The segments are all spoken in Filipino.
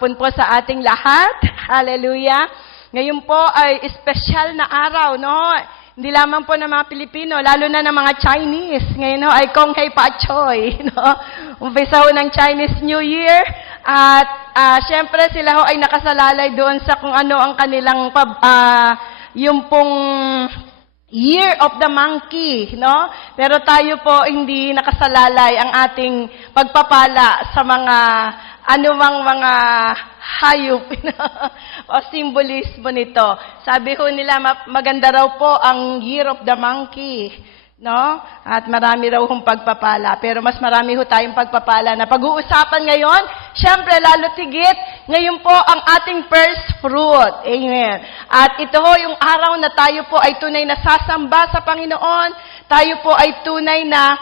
Hapon po sa ating lahat. Hallelujah. Ngayon po ay espesyal na araw, no? Hindi lamang po ng mga Pilipino, lalo na ng mga Chinese. Ngayon ay Kong Hei Pa Choy, no? Umpisa ho ng Chinese New Year. At syempre sila ho ay nakasalalay doon sa kung ano ang kanilang yung pong Year of the Monkey, no? Pero tayo po hindi nakasalalay ang ating pagpapala sa mga anumang mga hayop o simbolismo nito. Sabi ho nila, maganda raw po ang Year of the Monkey, no? At marami raw hong pagpapala. Pero mas marami ho tayong pagpapala na pag-uusapan ngayon. Siyempre, lalo tigit, ngayon po ang ating first fruit. Amen. At ito ho yung araw na tayo po ay tunay na sasamba sa Panginoon. Tayo po ay tunay na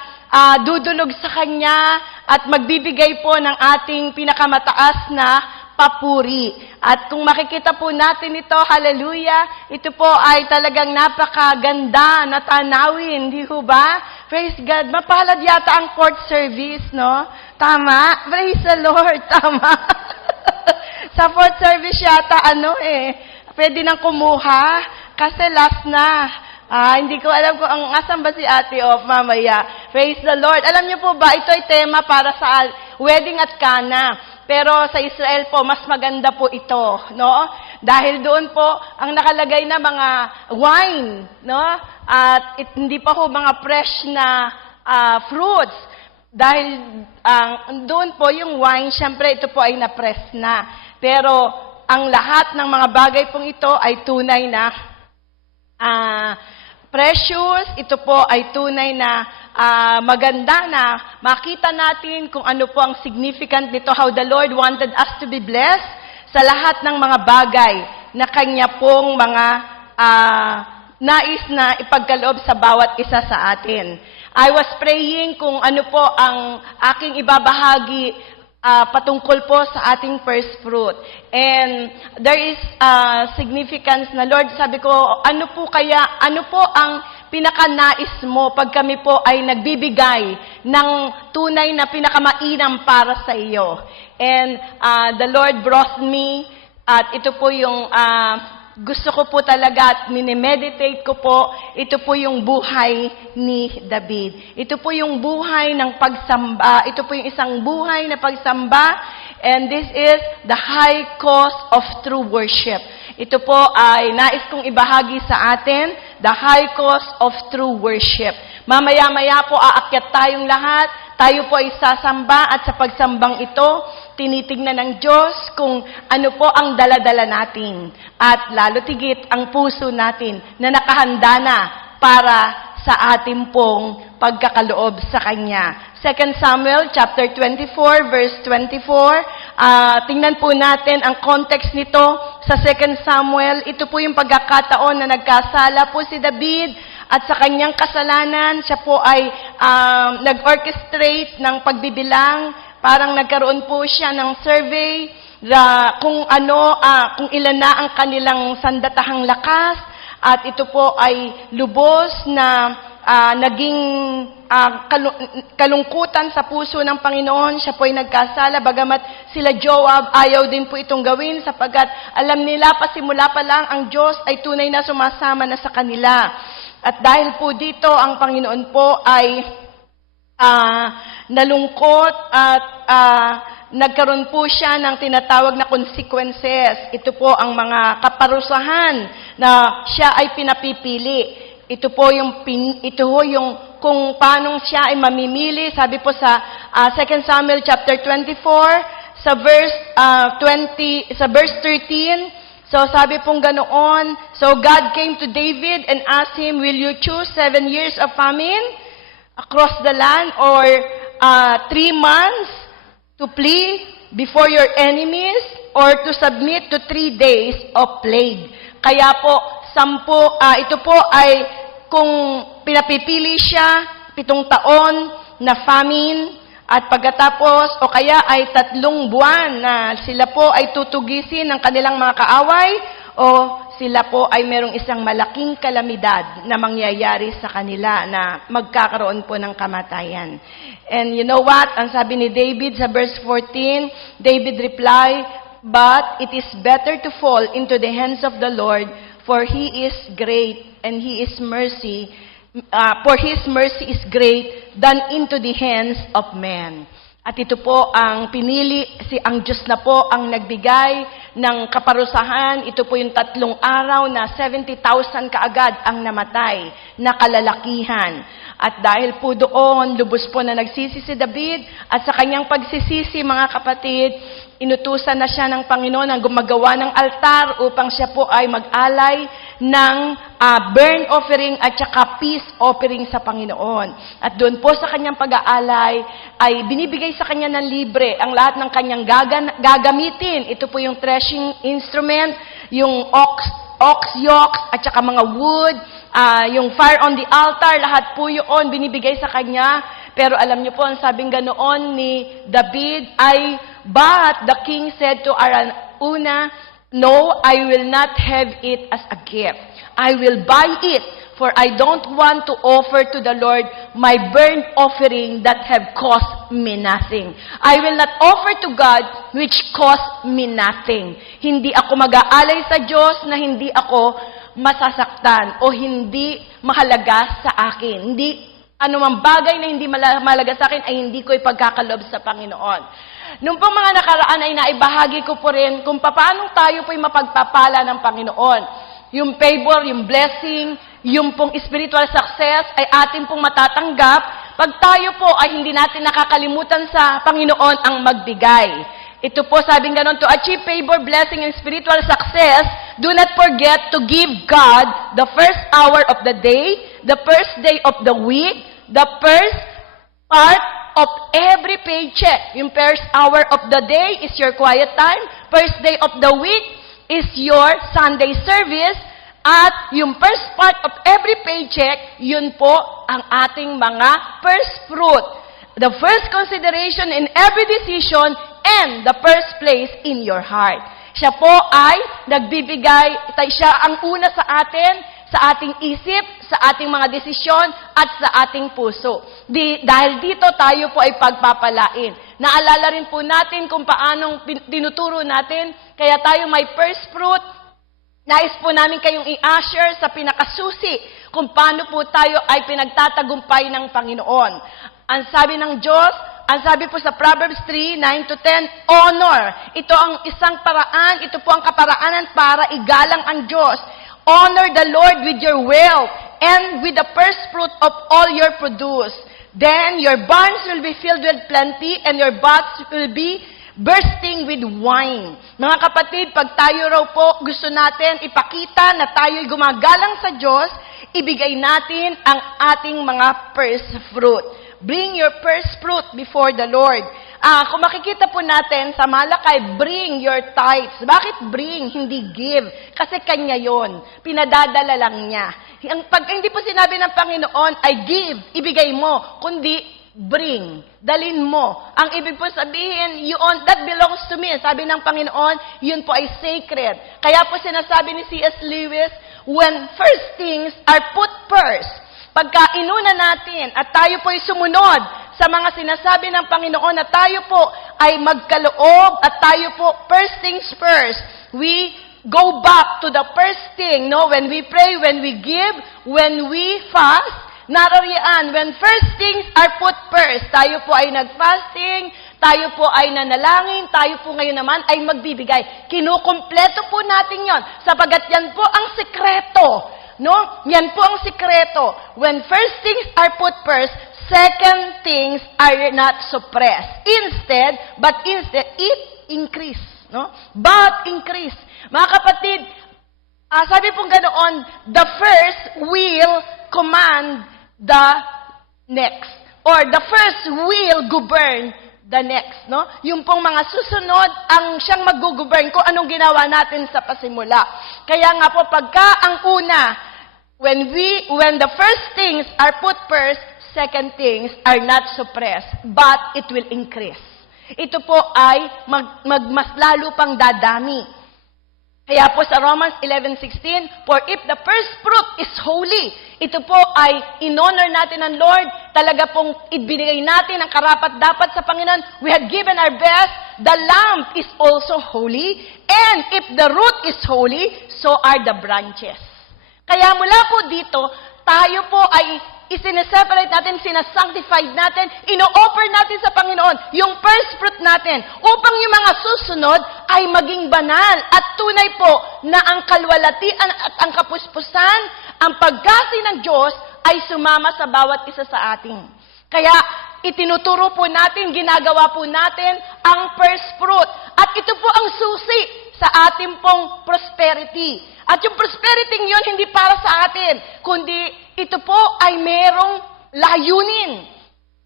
dudulog sa Kanya at magbibigay po ng ating pinakamataas na papuri. At kung makikita po natin ito, hallelujah, ito po ay talagang napakaganda na tanawin, di ho ba? Praise God. Mapalad yata ang fourth service, no? Tama? Praise the Lord. Tama. Sa fourth service yata, pwede nang kumuha kasi last na. Hindi ko alam kung asan ba si Ate Of mamaya. Praise the Lord. Alam niyo po ba, ito ay tema para sa wedding at Cana. Pero sa Israel po, mas maganda po ito, no? Dahil doon po, ang nakalagay na mga wine, no? At hindi pa po mga fresh na fruits. Dahil doon po yung wine, syempre ito po ay na-press na. Pero ang lahat ng mga bagay pong ito ay tunay na precious, ito po ay tunay na maganda na makita natin kung ano po ang significant nito, how the Lord wanted us to be blessed sa lahat ng mga bagay na Kanya pong mga nais na ipagkaloob sa bawat isa sa atin. I was praying kung ano po ang aking ibabahagi patungkol po sa ating first fruit. And there is significance na, Lord, sabi ko, ano po ang pinakanais mo pag kami po ay nagbibigay ng tunay na pinakamainam para sa iyo. And the Lord brought me, at ito po yung gusto ko po talaga at minimeditate ko po, ito po yung buhay ni David. Ito po yung buhay ng pagsamba. Ito po yung isang buhay na pagsamba. And this is the high cost of true worship. Ito po ay nais kong ibahagi sa atin, the high cost of true worship. Mamaya-maya po aakyat tayong lahat. Tayo po ay sasamba at sa pagsambang ito, tinitignan ng Diyos kung ano po ang daladala natin. At lalo tigit ang puso natin na nakahanda na para sa ating pong pagkakaloob sa Kanya. 2 Samuel chapter 24 verse 24. Tingnan po natin ang context nito sa 2 Samuel. Ito po yung pagkakataon na nagkasala po si David. At sa kanyang kasalanan, siya po ay nag-orchestrate ng pagbibilang. Parang nagkaroon po siya ng survey kung ilan na ang kanilang sandatahang lakas. At ito po ay lubos na naging kalungkutan sa puso ng Panginoon. Siya po ay nagkasala, bagamat sila Joab, ayaw din po itong gawin sapagkat alam nila pasimula pa lang ang Diyos ay tunay na sumasama na sa kanila. At dahil po dito, ang Panginoon po ay nalungkot at nagkaroon po siya ng tinatawag na consequences. Ito po ang mga kaparusahan na siya ay pinapipili. Ito po yung kung paano siya ay mamimili. Sabi po sa 2 Samuel chapter 24 sa verse 13. So sabi pong ganoon, so God came to David and asked him, will you choose 7 years of famine across the land or 3 months to flee before your enemies or to submit to 3 days of plague? Kaya po, ito po ay kung pinapipili siya, 7 taon na famine. At pagkatapos, o kaya ay 3 buwan na sila po ay tutugisin ng kanilang mga kaaway, o sila po ay merong isang malaking kalamidad na mangyayari sa kanila na magkakaroon po ng kamatayan. And you know what? Ang sabi ni David sa verse 14, David replied, but it is better to fall into the hands of the Lord, for He is great, and for His mercy is great than into the hands of men. At ito po ang pinili, ang Diyos na po ang nagbigay ng kaparusahan. Ito po yung 3 araw na 70,000 kaagad ang namatay na kalalakihan. At dahil po doon, lubos po na nagsisi si David, at sa kanyang pagsisisi, mga kapatid, inutusan na siya ng Panginoon ang gumagawa ng altar upang siya po ay mag-alay ng burn offering at saka peace offering sa Panginoon. At doon po sa kanyang pag-aalay ay binibigay sa kanya ng libre ang lahat ng kanyang gagamitin. Ito po yung threshing instrument, yung ox yokes at saka mga wood, yung fire on the altar, lahat po yun binibigay sa kanya. Pero alam niyo po, ang sabing ganoon ni David ay, but the king said to Arauna, no, I will not have it as a gift. I will buy it, for I don't want to offer to the Lord my burnt offering that have cost me nothing. I will not offer to God which cost me nothing. Hindi ako mag-aalay sa Diyos na hindi ako masasaktan o hindi mahalaga sa akin. Hindi anumang bagay na hindi mahalaga sa akin ay hindi ko ipagkakalob sa Panginoon. Nung pong mga nakaraan ay naibahagi ko po rin kung paano tayo po'y mapagpapala ng Panginoon. Yung favor, yung blessing, yung pong spiritual success ay atin pong matatanggap pag tayo po ay hindi natin nakakalimutan sa Panginoon ang magbigay. Ito po, sabing ganon, to achieve favor, blessing, and spiritual success, do not forget to give God the first hour of the day, the first day of the week, the first part of every paycheck. Yung first hour of the day is your quiet time, first day of the week is your Sunday service, at yung first part of every paycheck, yun po ang ating mga first fruit. The first consideration in every decision and the first place in your heart. Siya po ay nagbibigay, siya ang una sa atin, sa ating isip, sa ating mga desisyon, at sa ating puso. Dahil dito tayo po ay pagpapalain. Naalala rin po natin kung paanong tinuturo natin, kaya tayo may first fruit. Nais po namin kayong i-usher sa pinakasusi kung paano po tayo ay pinagtatagumpay ng Panginoon. Ang sabi ng Diyos, ang sabi po sa Proverbs 3:9-10, honor. Ito ang isang paraan, ito po ang kaparaanan para igalang ang Diyos. Honor the Lord with your wealth and with the first fruit of all your produce. Then your barns will be filled with plenty and your vats will be bursting with wine. Mga kapatid, pag tayo raw po gusto natin ipakita na tayo'y gumagalang sa Diyos, ibigay natin ang ating mga first fruit. Bring your first fruit before the Lord. Kung makikita po natin sa Malakay, bring your tithes. Bakit bring, hindi give? Kasi kanya yon. Pinadadala lang niya. Pag hindi po sinabi ng Panginoon ay give, ibigay mo, kundi bring, dalin mo. Ang ibig po sabihin, that belongs to me. Sabi ng Panginoon, yun po ay sacred. Kaya po sinasabi ni C.S. Lewis, when first things are put first, pagka inuna natin at tayo po ay sumunod sa mga sinasabi ng Panginoon na tayo po ay magkaloob at tayo po, first things first, we go back to the first thing, no? When we pray, when we give, when we fast, naroriyan, when first things are put first, tayo po ay nag-fasting, tayo po ay nanalangin, tayo po ngayon naman ay magbibigay. Kinukumpleto po natin yon, sapagat yan po ang sikreto. No? Yan po ang sikreto. When first things are put first, second things are not suppressed. Instead, it increase. No? But increase. Mga kapatid, sabi pong ganoon, the first will command the next. Or the first will govern the next. No? Yung pong mga susunod, ang siyang mag-govern kung anong ginawa natin sa pasimula. Kaya nga po, pagka ang una, when the first things are put first, second things are not suppressed, but it will increase. Ito po ay mas lalo pang dadami. Kaya po sa Romans 11:16, for if the first fruit is holy, ito po ay in-honor natin ng Lord, talaga pong ibinigay natin ang karapat-dapat sa Panginoon. We have given our best. The lamb is also holy, and if the root is holy, so are the branches. Kaya mula po dito, tayo po ay isineseparate natin, sinasanctified natin, ino-offer natin sa Panginoon yung first fruit natin upang yung mga susunod ay maging banal at tunay po na ang kalwalatian at ang kapuspusan, ang pagkasi ng Diyos ay sumama sa bawat isa sa atin. Kaya itinuturo po natin, ginagawa po natin ang first fruit. At ito po ang susi sa ating pong prosperity. At yung prosperity yun hindi para sa atin, kundi ito po ay merong layunin.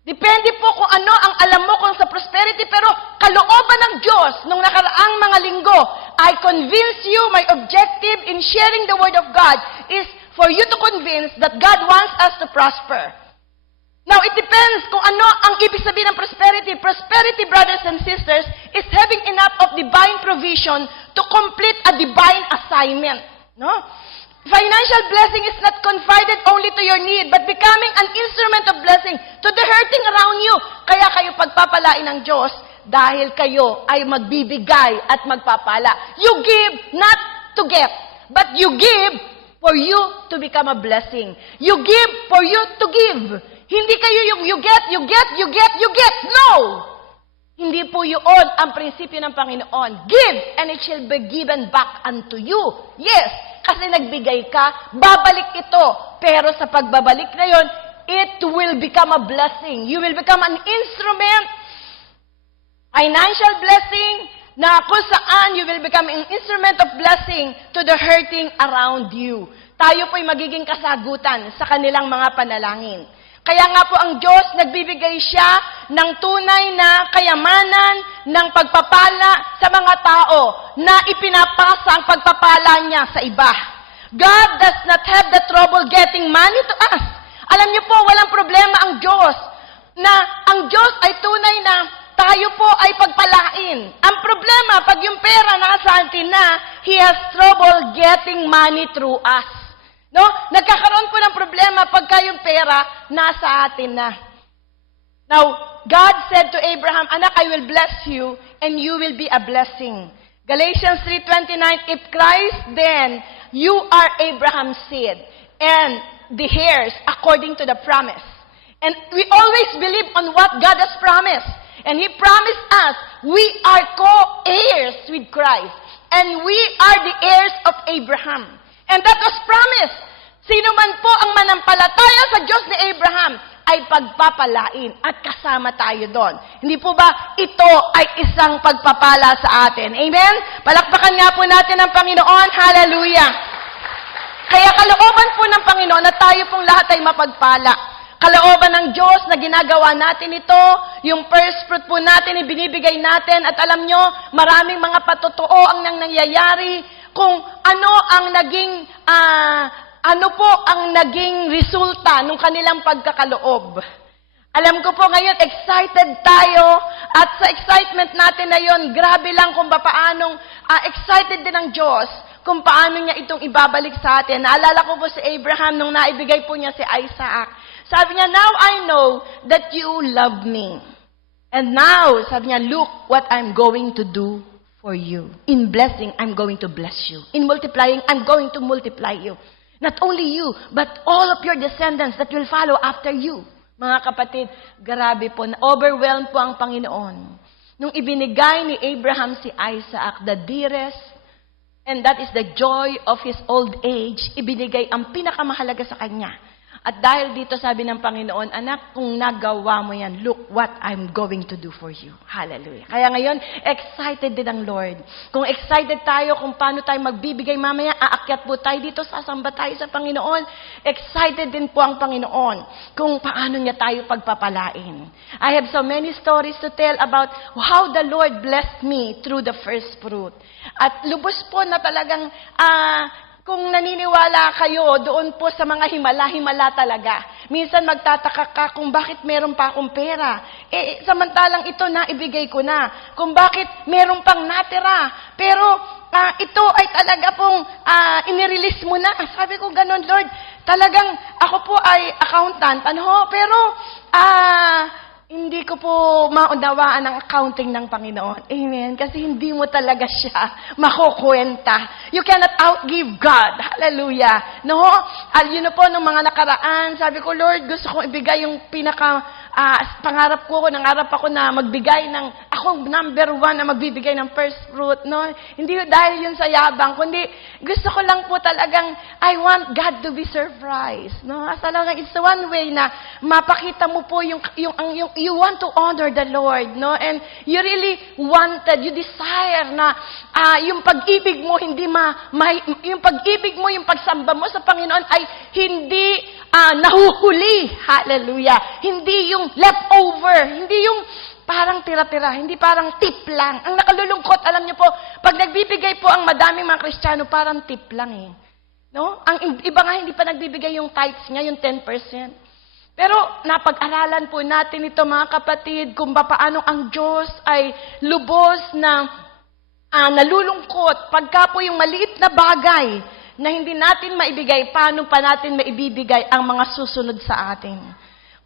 Depende po kung ano ang alam mo kung sa prosperity, pero kalooban ng Diyos nung nakaraang mga linggo, I convince you, my objective in sharing the Word of God is for you to convince that God wants us to prosper. Now, it depends kung ano ang ibig sabihin ng prosperity. Prosperity, brothers and sisters, is having enough of divine provision to complete a divine assignment. No? Financial blessing is not confided only to your need, but becoming an instrument of blessing to the hurting around you. Kaya kayo pagpapalain ng Diyos dahil kayo ay magbibigay at magpapala. You give not to get, but you give for you to become a blessing. You give for you to give. Hindi kayo yung you get. No! Hindi po yun ang prinsipyo ng Panginoon. Give, and it shall be given back unto you. Yes, kasi nagbigay ka, babalik ito. Pero sa pagbabalik na yun, it will become a blessing. You will become an instrument, financial blessing, na kung saan you will become an instrument of blessing to the hurting around you. Tayo po'y magiging kasagutan sa kanilang mga panalangin. Kaya nga po ang Diyos, nagbibigay siya ng tunay na kayamanan ng pagpapala sa mga tao na ipinapasa ang pagpapala niya sa iba. God does not have the trouble getting money to us. Alam niyo po, walang problema ang Diyos na ang Diyos ay tunay na tayo po ay pagpalain. Ang problema, pag yung pera nasa atin na, He has trouble getting money through us. No? Nagkakaroon po ng problema pagka yung pera nasa atin na. Now, God said to Abraham, anak, I will bless you and you will be a blessing. Galatians 3:29, if Christ then, you are Abraham's seed and the heirs according to the promise. And we always believe on what God has promised. And He promised us, we are co-heirs with Christ. And we are the heirs of Abraham. And that was promised. Sino man po ang manampalataya sa Diyos ni Abraham ay pagpapalain at kasama tayo doon. Hindi po ba ito ay isang pagpapala sa atin? Amen? Palakpakan nga po natin ang Panginoon. Hallelujah! Kaya kalooban po ng Panginoon na tayo pong lahat ay mapagpala. Kalooban ng Diyos na ginagawa natin ito, yung first fruit po natin, ibinibigay natin, at alam nyo, maraming mga patotoo ang nangyayari kung ano ang naging resulta ng kanilang pagkakaloob. Alam ko po ngayon, excited tayo, at sa excitement natin na yon, grabe lang kung paanong excited din ang Diyos kung paano niya itong ibabalik sa atin. Naalala ko po si Abraham nung naibigay po niya si Isaac. Sabi niya, now I know that you love me. And now, sabi niya, look what I'm going to do for you. In blessing, I'm going to bless you. In multiplying, I'm going to multiply you. Not only you, but all of your descendants that will follow after you. Mga kapatid, grabe po, na-overwhelmed po ang Panginoon. Nung ibinigay ni Abraham si Isaac, the dearest, and that is the joy of his old age, ibinigay ang pinakamahalaga sa kanya. At dahil dito sabi ng Panginoon, anak, kung nagawa mo yan, look what I'm going to do for you. Hallelujah. Kaya ngayon, excited din ang Lord. Kung excited tayo kung paano tayo magbibigay mamaya, aakyat po tayo dito, sasamba tayo sa Panginoon. Excited din po ang Panginoon kung paano niya tayo pagpapalain. I have so many stories to tell about how the Lord blessed me through the first fruit. At lubos po na talagang kung naniniwala kayo doon po sa mga himala-himala talaga. Minsan magtataka ka kung bakit meron pa akong pera. Samantalang ito na ibigay ko na. Kung bakit meron pang natira. Pero ito ay talaga pong inirelease mo na. Sabi ko ganun, Lord. Talagang ako po ay accountant. Pero hindi ko po maunawaan ang accounting ng Panginoon. Amen. Kasi hindi mo talaga siya makukwenta. You cannot outgive God. Hallelujah. No? Yun na po nung mga nakaraan, sabi ko, Lord, gusto kong ibigay yung pangarap ko. Nangarap ako na magbigay ng, ako number 1 na magbibigay ng first fruit. No? Hindi dahil yun sa yabang, kundi gusto ko lang po talagang, I want God to be surprised. No? Talagang it's one way na mapakita mo po yung you want to honor the Lord, no? And you really wanted, you desire na yung pag-ibig mo hindi yung pag-ibig mo, yung pagsamba mo sa Panginoon ay hindi nahuhuli. Hallelujah. Hindi yung leftover, hindi yung parang tira-tira, hindi parang tip lang. Ang nakalulungkot, alam niyo po, pag nagbibigay po ang madaming mga Kristiyano, parang tip lang eh. No? Ang iba nga hindi pa nagbibigay yung tithes niya, yung 10%. Pero napag-aralan po natin ito mga kapatid kung paano ang Diyos ay lubos na nalulungkot pagka po yung maliit na bagay na hindi natin maibigay, paano pa natin maibibigay ang mga susunod sa atin.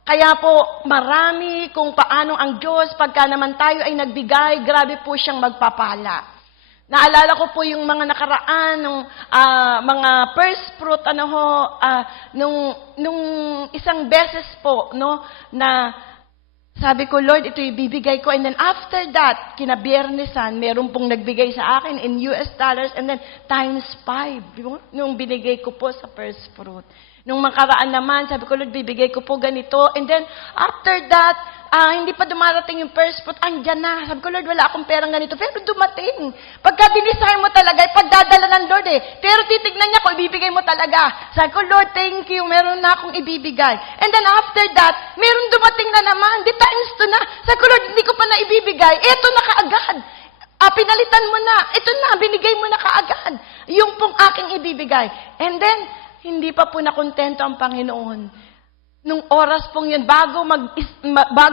Kaya po marami kung paano ang Diyos pagka naman tayo ay nagbigay, grabe po siyang magpapala. Naalala ko po yung mga nakaraan, nung mga first fruit, nung isang beses po, no, na sabi ko, Lord, ito ibibigay ko. And then after that, kinabiyernesan, meron pong nagbigay sa akin in US dollars, and then times 5, nung binigay ko po sa first fruit. Nung makaraan naman, sabi ko, Lord, bibigay ko po ganito. And then after that, hindi pa dumarating yung first fruit, andyan na. Sabi ko, Lord, wala akong perang ganito. Pero dumating. Pagka dinisay mo talaga, pagdadala ng Lord eh. Pero titignan niya kung ibibigay mo talaga. Sabi ko, Lord, thank you. Meron na akong ibibigay. And then after that, meron dumating na naman. Di times 2 na. Sabi ko, Lord, hindi ko pa na ibibigay. Eto na kaagad. Pinalitan mo na. Ito na, binigay mo na kaagad. Yung pong aking ibibigay. And then, hindi pa po nakontento ang Panginoon. Nung oras pong yun, bago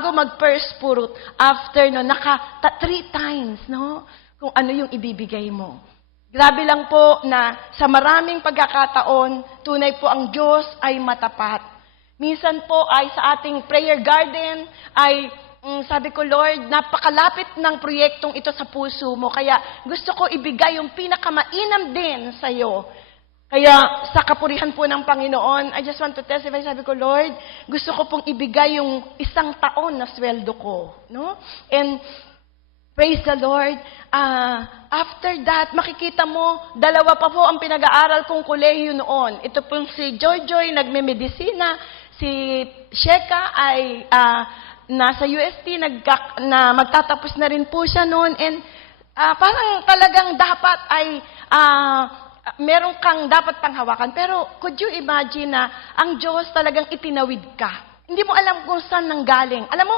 mag-first fruit, after no, 3 times, no? Kung ano yung ibibigay mo. Grabe lang po na sa maraming pagkakataon, tunay po ang Diyos ay matapat. Minsan po ay sa ating prayer garden, ay sabi ko, Lord, napakalapit ng proyektong ito sa puso mo, kaya gusto ko ibigay yung pinakamainam din sa iyo. Kaya sa kapurihan po ng Panginoon, I just want to testify, sabi ko, Lord, gusto ko pong ibigay yung 1 taon na sweldo ko. No? And praise the Lord, after that, makikita mo, 2 pa po ang pinag-aaral kong kolehiyo noon. Ito pong si Joy nagme-medisina, si Sheka ay nasa UST, na magtatapos na rin po siya noon. And parang talagang dapat ay meron kang dapat panghawakan. Pero could you imagine na ang Diyos talagang itinawid ka? Hindi mo alam kung saan nanggaling. Alam mo,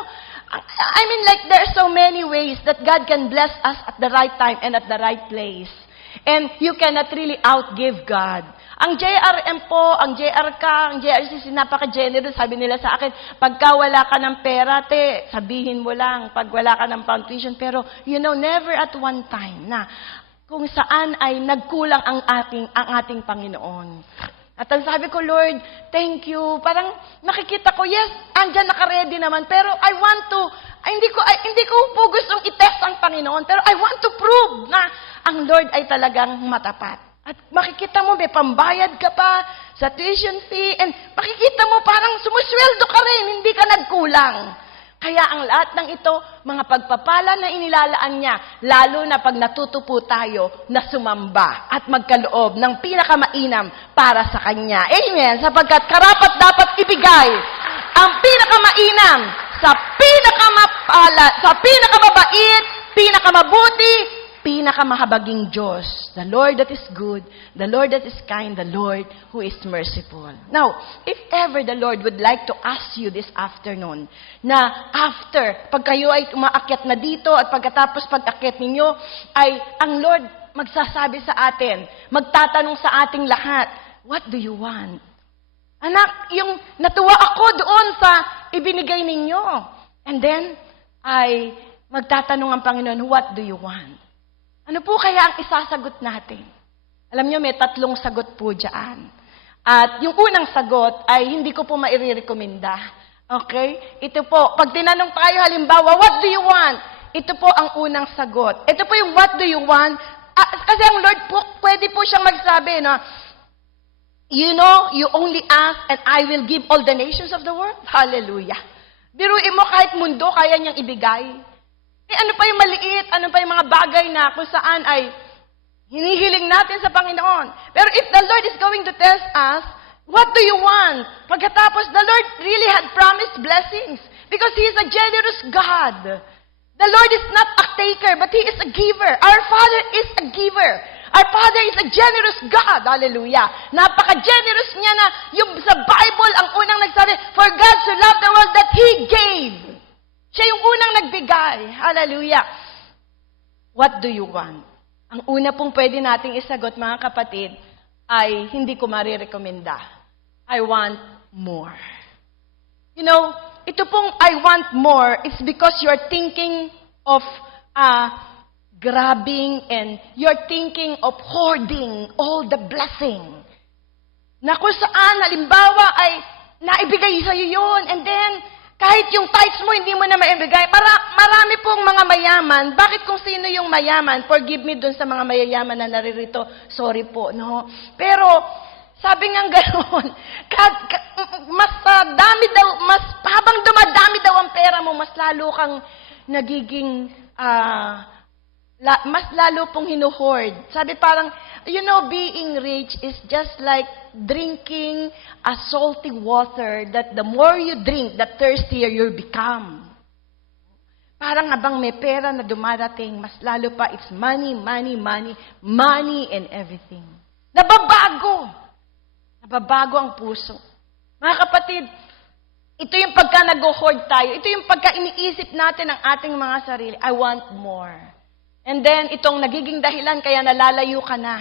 I mean like there are so many ways that God can bless us at the right time and at the right place. And you cannot really outgive God. Ang JRM po, ang JRK, ang JRCC, napaka-generous. Sabi nila sa akin, pagka wala ka ng pera, sabihin mo lang. Pag wala ka ng tuition. Pero, never at one time na kung saan ay nagkulang ang ating Panginoon. At ang sabi ko, Lord, thank you. Parang nakikita ko, yes, andyan naka-ready naman, pero hindi ko po gustong i-test ang Panginoon, pero I want to prove na ang Lord ay talagang matapat. At makikita mo, may pambayad ka pa sa tuition fee, and makikita mo parang sumusweldo ka rin, hindi ka nagkulang. Kaya ang lahat ng ito, mga pagpapala na inilalaan niya, lalo na pag natuto po tayo na sumamba at magkaloob ng pinakamainam para sa Kanya. Amen? Sapagkat karapat dapat ibigay ang pinakamainam sa pinakamapala, sa pinakamabait, pinakamabuti, pinakamahabaging Diyos. the Lord that is good, the Lord that is kind, the Lord who is merciful. Now, if ever the Lord would like to ask you this afternoon, na after, pag kayo ay umaakyat na dito at pagkatapos pag-akyat ninyo, ay ang Lord magsasabi sa atin, magtatanong sa ating lahat, what do you want? Anak, yung natuwa ako doon sa ibinigay ninyo. And then, ay magtatanong ang Panginoon, what do you want? Ano po kaya ang isasagot natin? Alam nyo, may 3 sagot po dyan. At yung unang sagot ay hindi ko po mairirekomenda. Okay? Ito po, pag tinanong tayo halimbawa, what do you want? Ito po ang unang sagot. Ito po yung what do you want? Kasi ang Lord po, pwede po siyang magsabi, no? You know, you only ask and I will give all the nations of the world. Hallelujah. Biruin mo kahit mundo, kaya niyang ibigay. Ano pa yung maliit, ano pa yung mga bagay na kung saan ay hinihiling natin sa Panginoon. Pero if the Lord is going to test us, what do you want? Pagkatapos, the Lord really had promised blessings because He is a generous God. The Lord is not a taker, but He is a giver. Our Father is a giver. Our Father is a generous God. Hallelujah. Napaka-generous niya na yung sa Bible, ang unang nagsabi, for God so loved the world that He gave. Siya yung unang nagbigay. Hallelujah. What do you want? Ang una pong pwede nating isagot, mga kapatid, ay hindi ko marirekomenda. I want more. You know, ito pong I want more, it's because you're thinking of grabbing and you're thinking of hoarding all the blessing. Na kung saan, halimbawa, ay naibigay sa'yo yun, and then, kahit yung tithes mo, hindi mo na maibigay. Marami pong mga mayaman. Bakit kung sino yung mayaman? Forgive me dun sa mga mayayaman na naririto. Sorry po, no? Pero, sabi nga gano'n, habang dumadami daw ang pera mo, mas lalo kang nagiging, mas lalo pong hinuhoard. Sabi parang, you know, being rich is just like drinking a salty water that the more you drink, the thirstier you become. Parang habang may pera na dumarating, mas lalo pa, it's money, money, money, money and everything. Nababago ang puso. Mga kapatid, ito yung pagka nag-hoard tayo, ito yung pagka iniisip natin ang ating mga sarili, I want more. And then, itong nagiging dahilan, kaya nalalayo ka na.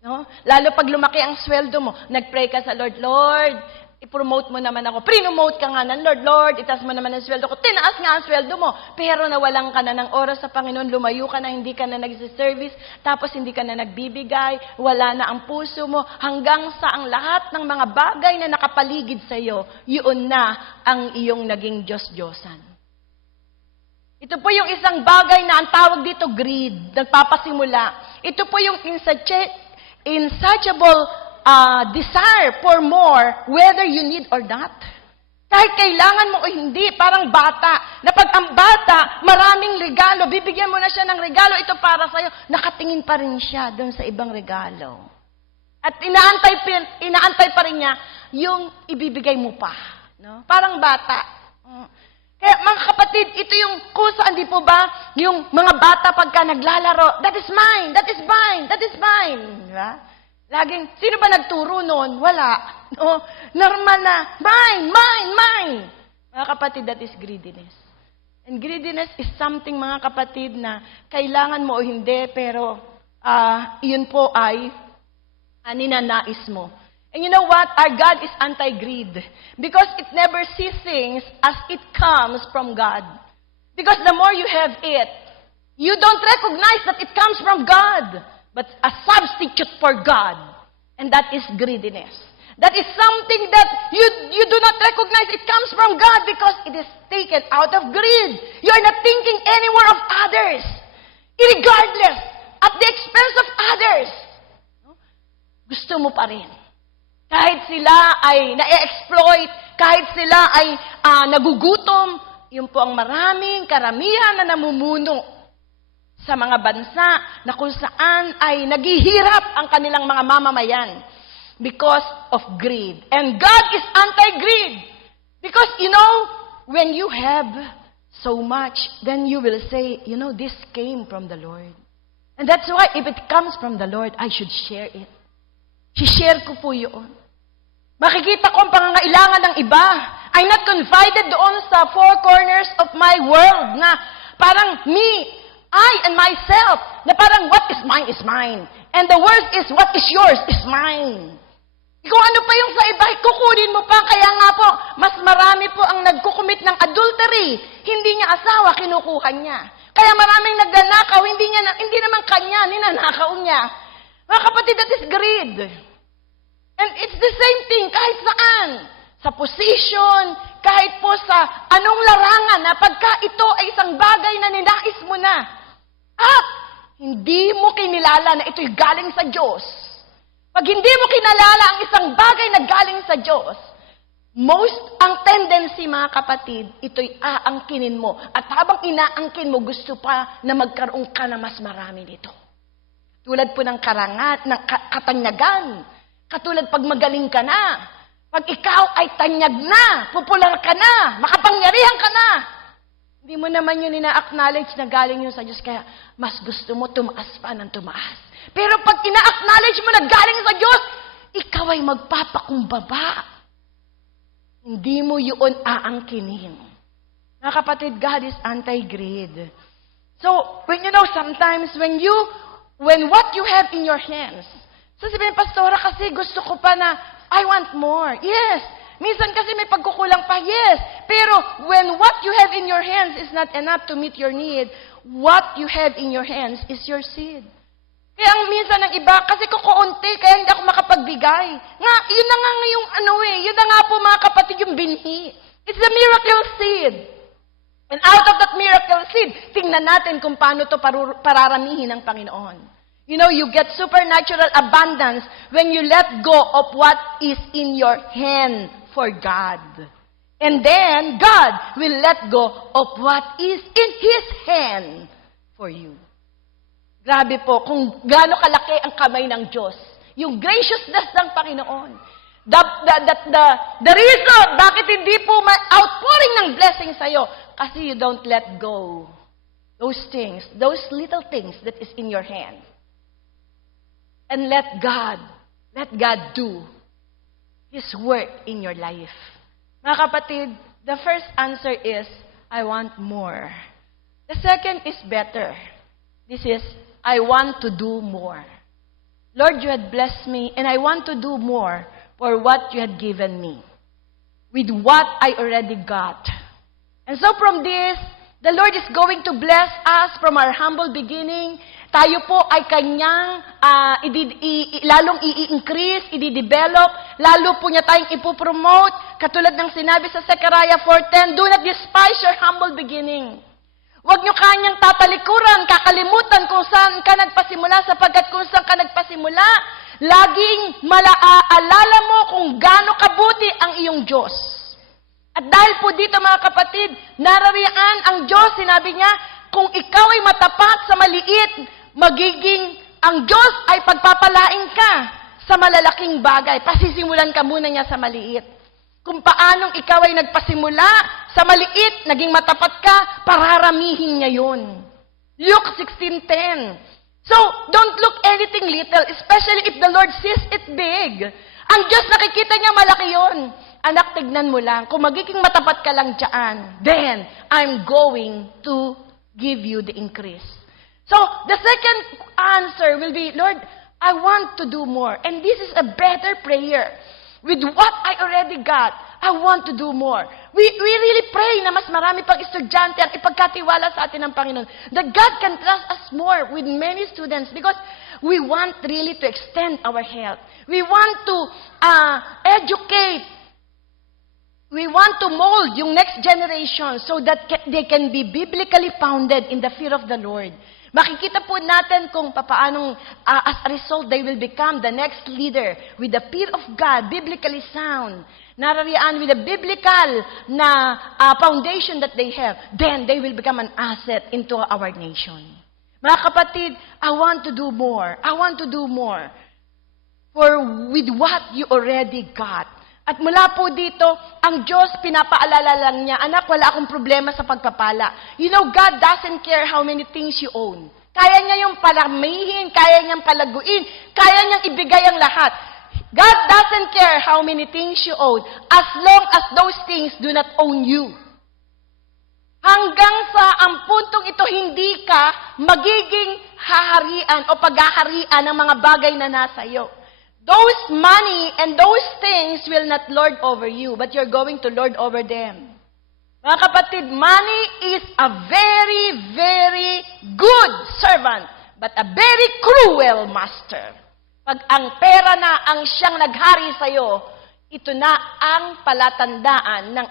No? Lalo pag lumaki ang sweldo mo, nag-pray ka sa Lord, Lord, i-promote mo naman ako. Pre-promote ka nga ng Lord, Lord, itaas mo naman ang sweldo ko. Tinaas nga ang sweldo mo. Pero nawalan ka na ng oras sa Panginoon, lumayo ka na, hindi ka na nag-service, tapos hindi ka na nagbibigay, wala na ang puso mo, hanggang sa ang lahat ng mga bagay na nakapaligid sa iyo, yun na ang iyong naging Diyos-Diyosan. Ito po yung isang bagay na ang tawag dito, greed, nagpapasimula. Ito po yung insatiable desire for more, whether you need or not. Kahit kailangan mo o hindi, parang bata, na pag ang bata, maraming regalo, bibigyan mo na siya ng regalo, ito para sa'yo, nakatingin pa rin siya doon sa ibang regalo. At inaantay pa rin niya yung ibibigay mo pa. No? Parang bata. Kaya mga kapatid, ito yung kusa, hindi po ba? Yung mga bata pagka naglalaro, that is mine, that is mine, that is mine. Diba? Laging, sino ba nagturo noon? Wala. No? Normal na, mine, mine, mine. Mga kapatid, that is greediness. And greediness is something, mga kapatid, na kailangan mo o hindi, pero iyon po ay ninanais mo. And you know what? Our God is anti-greed. Because it never sees things as it comes from God. Because the more you have it, you don't recognize that it comes from God, but a substitute for God. And that is greediness. That is something that you do not recognize it comes from God because it is taken out of greed. You are not thinking anymore of others, irregardless, at the expense of others. Gusto mo pa rin. Kahit sila ay na-exploit, kahit sila ay nagugutom, yun po ang karamihan na namumuno sa mga bansa na kung saan ay naghihirap ang kanilang mga mamamayan because of greed. And God is anti-greed. Because, you know, when you have so much, then you will say, you know, this came from the Lord. And that's why, if it comes from the Lord, I should share it. Share ko po yun. Makikita ko ang pangangailangan ng iba. I'm not confided doon sa four corners of my world na parang me, I and myself, na parang what is mine. And the worst is what is yours is mine. Kung ano pa yung sa iba, kukunin mo pa. Kaya nga po, mas marami po ang nagkukumit ng adultery. Hindi niya asawa, kinukuha niya. Kaya maraming nagnanakaw, hindi naman kanya, ninanakaw niya. Mga kapatid, that is greed. And it's the same thing kahit saan. Sa position, kahit po sa anong larangan na pagka ito ay isang bagay na ninais mo na. At hindi mo kinilala na ito'y galing sa Diyos. Pag hindi mo kinalala ang isang bagay na galing sa Diyos, ang tendency, mga kapatid, ito'y aangkinin mo. At habang inaangkin mo, gusto pa na magkaroon ka na mas marami nito. Tulad po ng katanyagan. Katulad pag magaling ka na. Pag ikaw ay tanyag na, popular ka na, makapangyarihan ka na. Hindi mo naman yun ina-acknowledge na galing yun sa Diyos. Kaya mas gusto mo tumaas pa ng tumaas. Pero pag ina-acknowledge mo na galing sa Diyos, ikaw ay magpapakumbaba. Hindi mo yun aangkinin. Mga kapatid, God is anti-greed. So, sometimes when what you have in your hands, sasabihin, Pastora, kasi gusto ko pa na, I want more. Yes. Minsan kasi may pagkukulang pa. Yes. Pero when what you have in your hands is not enough to meet your need, what you have in your hands is your seed. Kaya ang minsan ng iba, kasi kukunti, kaya hindi ako makapagbigay. Yun na nga yun na nga po mga kapatid yung binhi. It's a miracle seed. And out of that miracle seed, tingnan natin kung paano to pararamihin ng Panginoon. You get supernatural abundance when you let go of what is in your hand for God. And then, God will let go of what is in His hand for you. Grabe po, kung gaano kalaki ang kamay ng Diyos. Yung graciousness ng Panginoon. The reason bakit hindi po outpouring ng blessing sa'yo, kasi you don't let go. Those things, those little things that is in your hand. And let God do His work in your life. Mga kapatid, the first answer is, I want more. The second is better. This is, I want to do more. Lord, you had blessed me, and I want to do more for what you had given me, with what I already got. And so from this, the Lord is going to bless us from our humble beginning. Tayo po ay Kanyang lalong i-increase, i-develop, lalo po niya tayong ipopromote. Katulad ng sinabi sa Zechariah 4:10, do not despise your humble beginning. Huwag niyo Kanyang tatalikuran, kakalimutan kung saan ka nagpasimula, sapagkat kung saan ka nagpasimula, laging alala mo kung gaano kabuti ang iyong Diyos. At dahil po dito mga kapatid, narariyan ang Diyos, sinabi niya, kung ikaw ay matapat sa maliit, ang Diyos ay pagpapalain ka sa malalaking bagay. Pasisimulan ka muna niya sa maliit. Kung paanong ikaw ay nagpasimula sa maliit, naging matapat ka, pararamihin niya yun. Luke 16:10. So, don't look anything little, especially if the Lord sees it big. Ang Diyos nakikita niya malaki yun. Anak, tignan mo lang. Kung magiging matapat ka lang dyan, then I'm going to give you the increase. So, the second answer will be, Lord, I want to do more. And this is a better prayer. With what I already got, I want to do more. We really pray na mas marami pang estudyante ang ipagkatiwala sa atin ng Panginoon. That God can trust us more with many students because we want really to extend our help. We want to educate. We want to mold yung next generation so that they can be biblically founded in the fear of the Lord. Makikita po natin kung paanong as a result they will become the next leader with the fear of God, biblically sound, narariyan with the biblical na foundation that they have. Then they will become an asset into our nation. Mga kapatid, I want to do more. I want to do more with what you already got. At mula po dito, ang Diyos pinapaalala lang niya, anak, wala akong problema sa pagpapala. God doesn't care how many things you own. Kaya niya yung palamihin, kaya niyang palaguin, kaya niyang ibigay ang lahat. God doesn't care how many things you own as long as those things do not own you. Hanggang sa ang puntong ito, hindi ka magiging haharian o paghaharian ng mga bagay na nasa iyo. Those money and those things will not lord over you, but you're going to lord over them. Mga kapatid, money is a very, very good servant, but a very cruel master. Pag ang pera na ang siyang naghari sa iyo, ito na ang palatandaan ng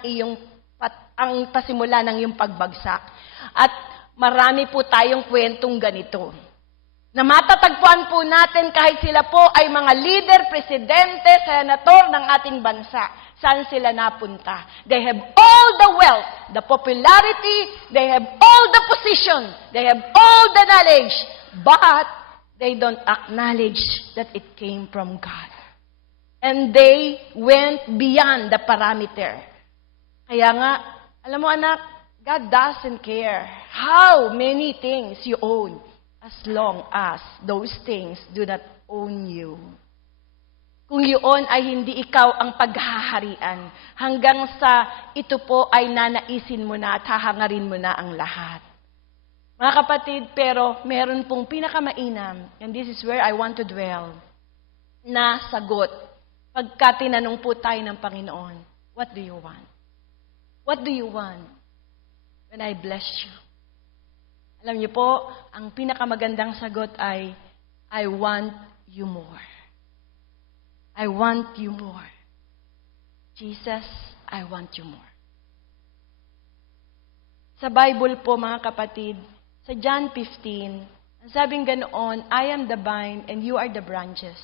ang pasimula ng iyong pagbagsak. At marami po tayong kwentong ganito. Na matatagpuan po natin kahit sila po ay mga leader, presidente, senator ng ating bansa. Saan sila napunta? They have all the wealth, the popularity, they have all the position, they have all the knowledge, but they don't acknowledge that it came from God. And they went beyond the parameter. Kaya nga, alam mo anak, God doesn't care how many things you own as long as those things do not own you. Kung yun ay hindi ikaw ang paghaharian, hanggang sa ito po ay nanaisin mo na at hahangarin mo na ang lahat. Mga kapatid, pero meron pong pinakamainam, and this is where I want to dwell, na sagot. Pagka tinanong po tayo ng Panginoon, what do you want? What do you want when I bless you? Alam niyo po, ang pinakamagandang sagot ay, I want you more. I want you more. Jesus, I want you more. Sa Bible po, mga kapatid, sa John 15, ang sabing ganoon, I am the vine and you are the branches.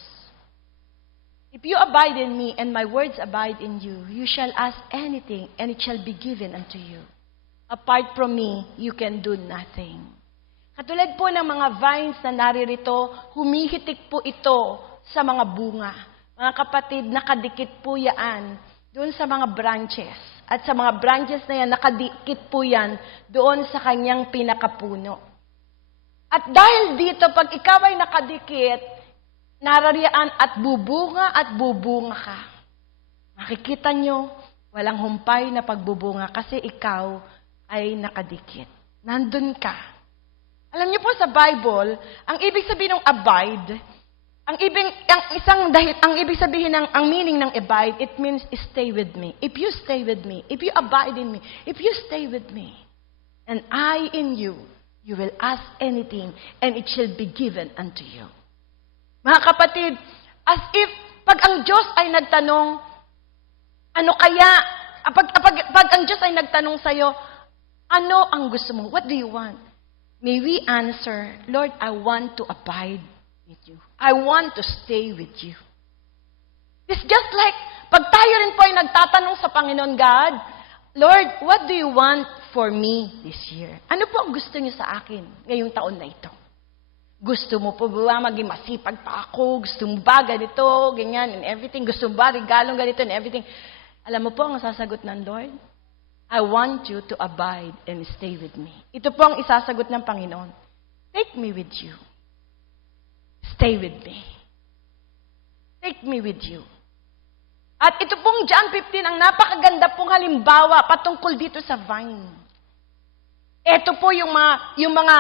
If you abide in me and my words abide in you, you shall ask anything and it shall be given unto you. Apart from me, you can do nothing. Katulad po ng mga vines na naririto, humihitik po ito sa mga bunga. Mga kapatid, nakadikit po yan doon sa mga branches. At sa mga branches na yan, nakadikit po yan doon sa kanyang pinakapuno. At dahil dito, pag ikaw ay nakadikit, narariyan at bubunga ka. Makikita nyo, walang humpay na pagbubunga kasi ikaw ay nakadikit. Nandun ka. Alam niyo po sa Bible, ang ibig sabihin ng abide, ang ibig sabihin ng ang meaning ng abide, it means stay with me. If you stay with me, if you abide in me, if you stay with me, and I in you, you will ask anything, and it shall be given unto you. Mga kapatid, as if pag ang Diyos ay nagtanong, ano kaya, pag ang Diyos ay nagtanong sa'yo, ano ang gusto mo? What do you want? May we answer, Lord, I want to abide with you. I want to stay with you. It's just like, pag tayo rin po ay nagtatanong sa Panginoon God, Lord, what do you want for me this year? Ano po ang gusto niyo sa akin ngayong taon na ito? Gusto mo po ba maging masipag pa ako? Gusto mo ba ganito, ganyan, and everything? Gusto mo ba regalong ganito and everything? Alam mo po ang sasagot ng Lord? I want you to abide and stay with me. Ito po ang isasagot ng Panginoon. Take me with you. Stay with me. Take me with you. At ito pong John 15, ang napakaganda pong halimbawa patungkol dito sa vine. Ito po yung mga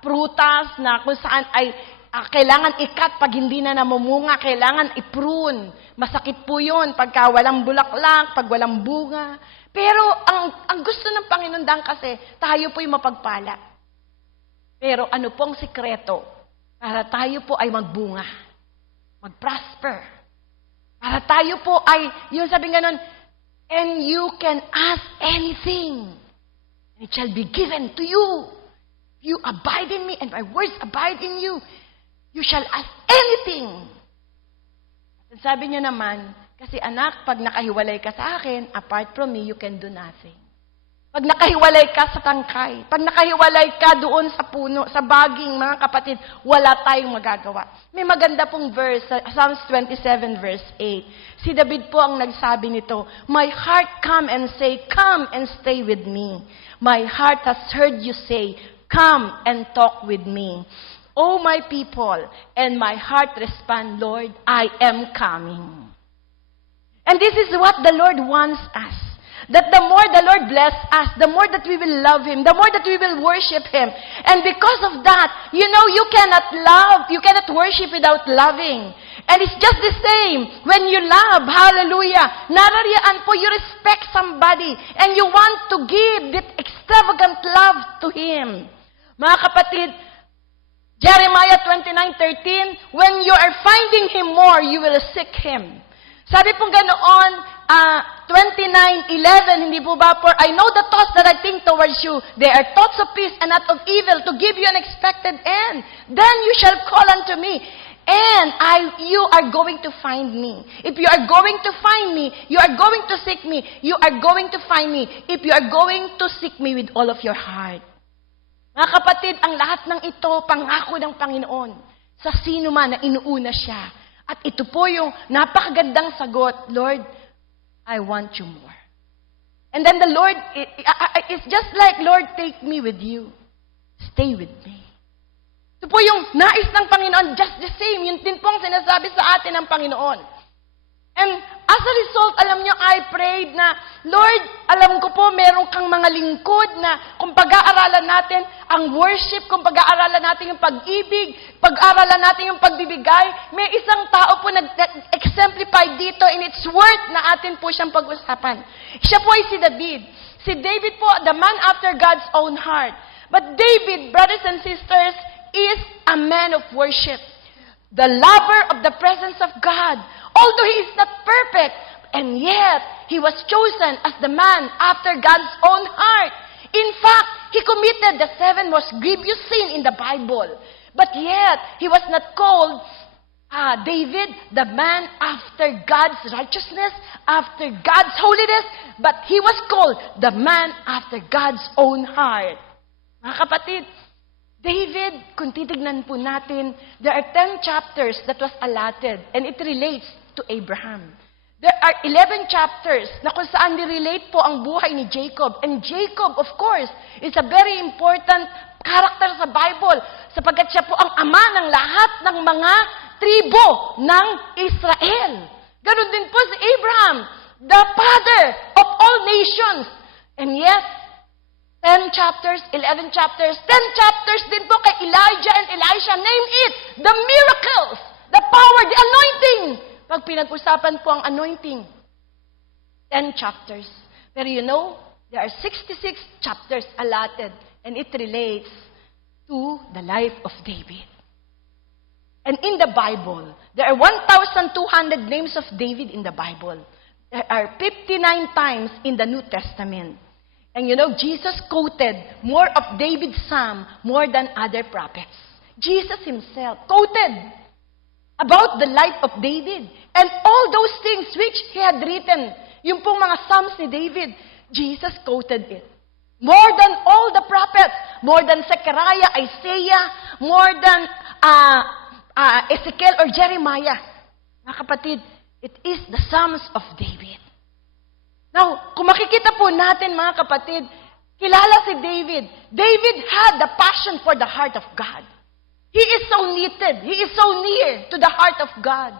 prutas na kung saan ay kailangan ikat pag hindi na namumunga, kailangan i-prune. Masakit po yun pagka walang bulaklak, pag walang bunga. Pero ang gusto ng Panginoon dang kasi, tayo po yung mapagpala. Pero ano pong sikreto? Para tayo po ay magbunga, mag-prosper. Para tayo po ay, yung sabi nga nun, and you can ask anything, and it shall be given to you. You abide in me, and my words abide in you. You shall ask anything. At sabi niya naman, kasi anak, pag nakahiwalay ka sa akin, apart from me, you can do nothing. Pag nakahiwalay ka sa tangkay, pag nakahiwalay ka doon sa puno, sa baging, mga kapatid, wala tayong magagawa. May maganda pong verse, Psalms 27 verse 8. Si David po ang nagsabi nito, my heart come and say, come and stay with me. My heart has heard you say, Come and talk with me. O my people, and my heart respond, Lord, I am coming. And this is what the Lord wants us. That the more the Lord bless us, the more that we will love Him, the more that we will worship Him. And because of that, you cannot worship without loving. And it's just the same when you love, hallelujah. Narariyan po, you respect somebody and you want to give that extravagant love to Him. Mga kapatid, Jeremiah 29:13, when you are finding Him more, you will seek Him. Sabi po ganoon, 29:11, hindi po ba? For I know the thoughts that I think towards you. They are thoughts of peace and not of evil, to give you an expected end. Then you shall call unto me, and you are going to find me. If you are going to find me, you are going to seek me. You are going to find me if you are going to seek me with all of your heart. Mga kapatid, ang lahat ng ito, pangako ng Panginoon sa sino man na inuuna siya. At ito po yung napakagandang sagot, Lord, I want you more. And then the Lord, it's just like, Lord, take me with you. Stay with me. Ito po yung nais ng Panginoon, just the same. Yun din po ang sinasabi sa atin ng Panginoon. And as a result, alam nyo, I prayed na, Lord, alam ko po, meron kang mga lingkod na kung pag-aaralan natin ang worship, kung pag-aaralan natin yung pag-ibig, pag-aaralan natin yung pagbibigay, may isang tao po nag-exemplify dito and it's worth na atin po siyang pag-usapan. Siya po ay si David. Si David po, the man after God's own heart. But David, brothers and sisters, is a man of worship. The lover of the presence of God. Although he is not perfect, and yet he was chosen as the man after God's own heart. In fact, he committed the 7 most grievous sin in the Bible. But yet, he was not called David, the man after God's righteousness, after God's holiness, but he was called the man after God's own heart. Mga kapatid, David, kung titignan po natin, there are 10 chapters that was allotted, and it relates to Abraham. There are 11 chapters na kung saan nirelate po ang buhay ni Jacob. And Jacob, of course, is a very important character sa Bible sapagkat siya po ang ama ng lahat ng mga tribo ng Israel. Ganon din po si Abraham, the father of all nations. And yet, 10 chapters, 11 chapters, 10 chapters din po kay Elijah and Elisha. Name it, the miracles, the power, the anointing. Pag pinag-usapan po ang anointing, 10 chapters. Pero you know, there are 66 chapters allotted and it relates to the life of David. And in the Bible, there are 1,200 names of David in the Bible. There are 59 times in the New Testament. And you know, Jesus quoted more of David's psalm more than other prophets. Jesus himself quoted about the life of David. And all those things which he had written, yung pong mga psalms ni David, Jesus quoted it. More than all the prophets, more than Zechariah, Isaiah, more than Ezekiel or Jeremiah. Mga kapatid, it is the psalms of David. Now, kung makikita po natin mga kapatid, kilala si David. David had the passion for the heart of God. He is so knitted. He is so near to the heart of God.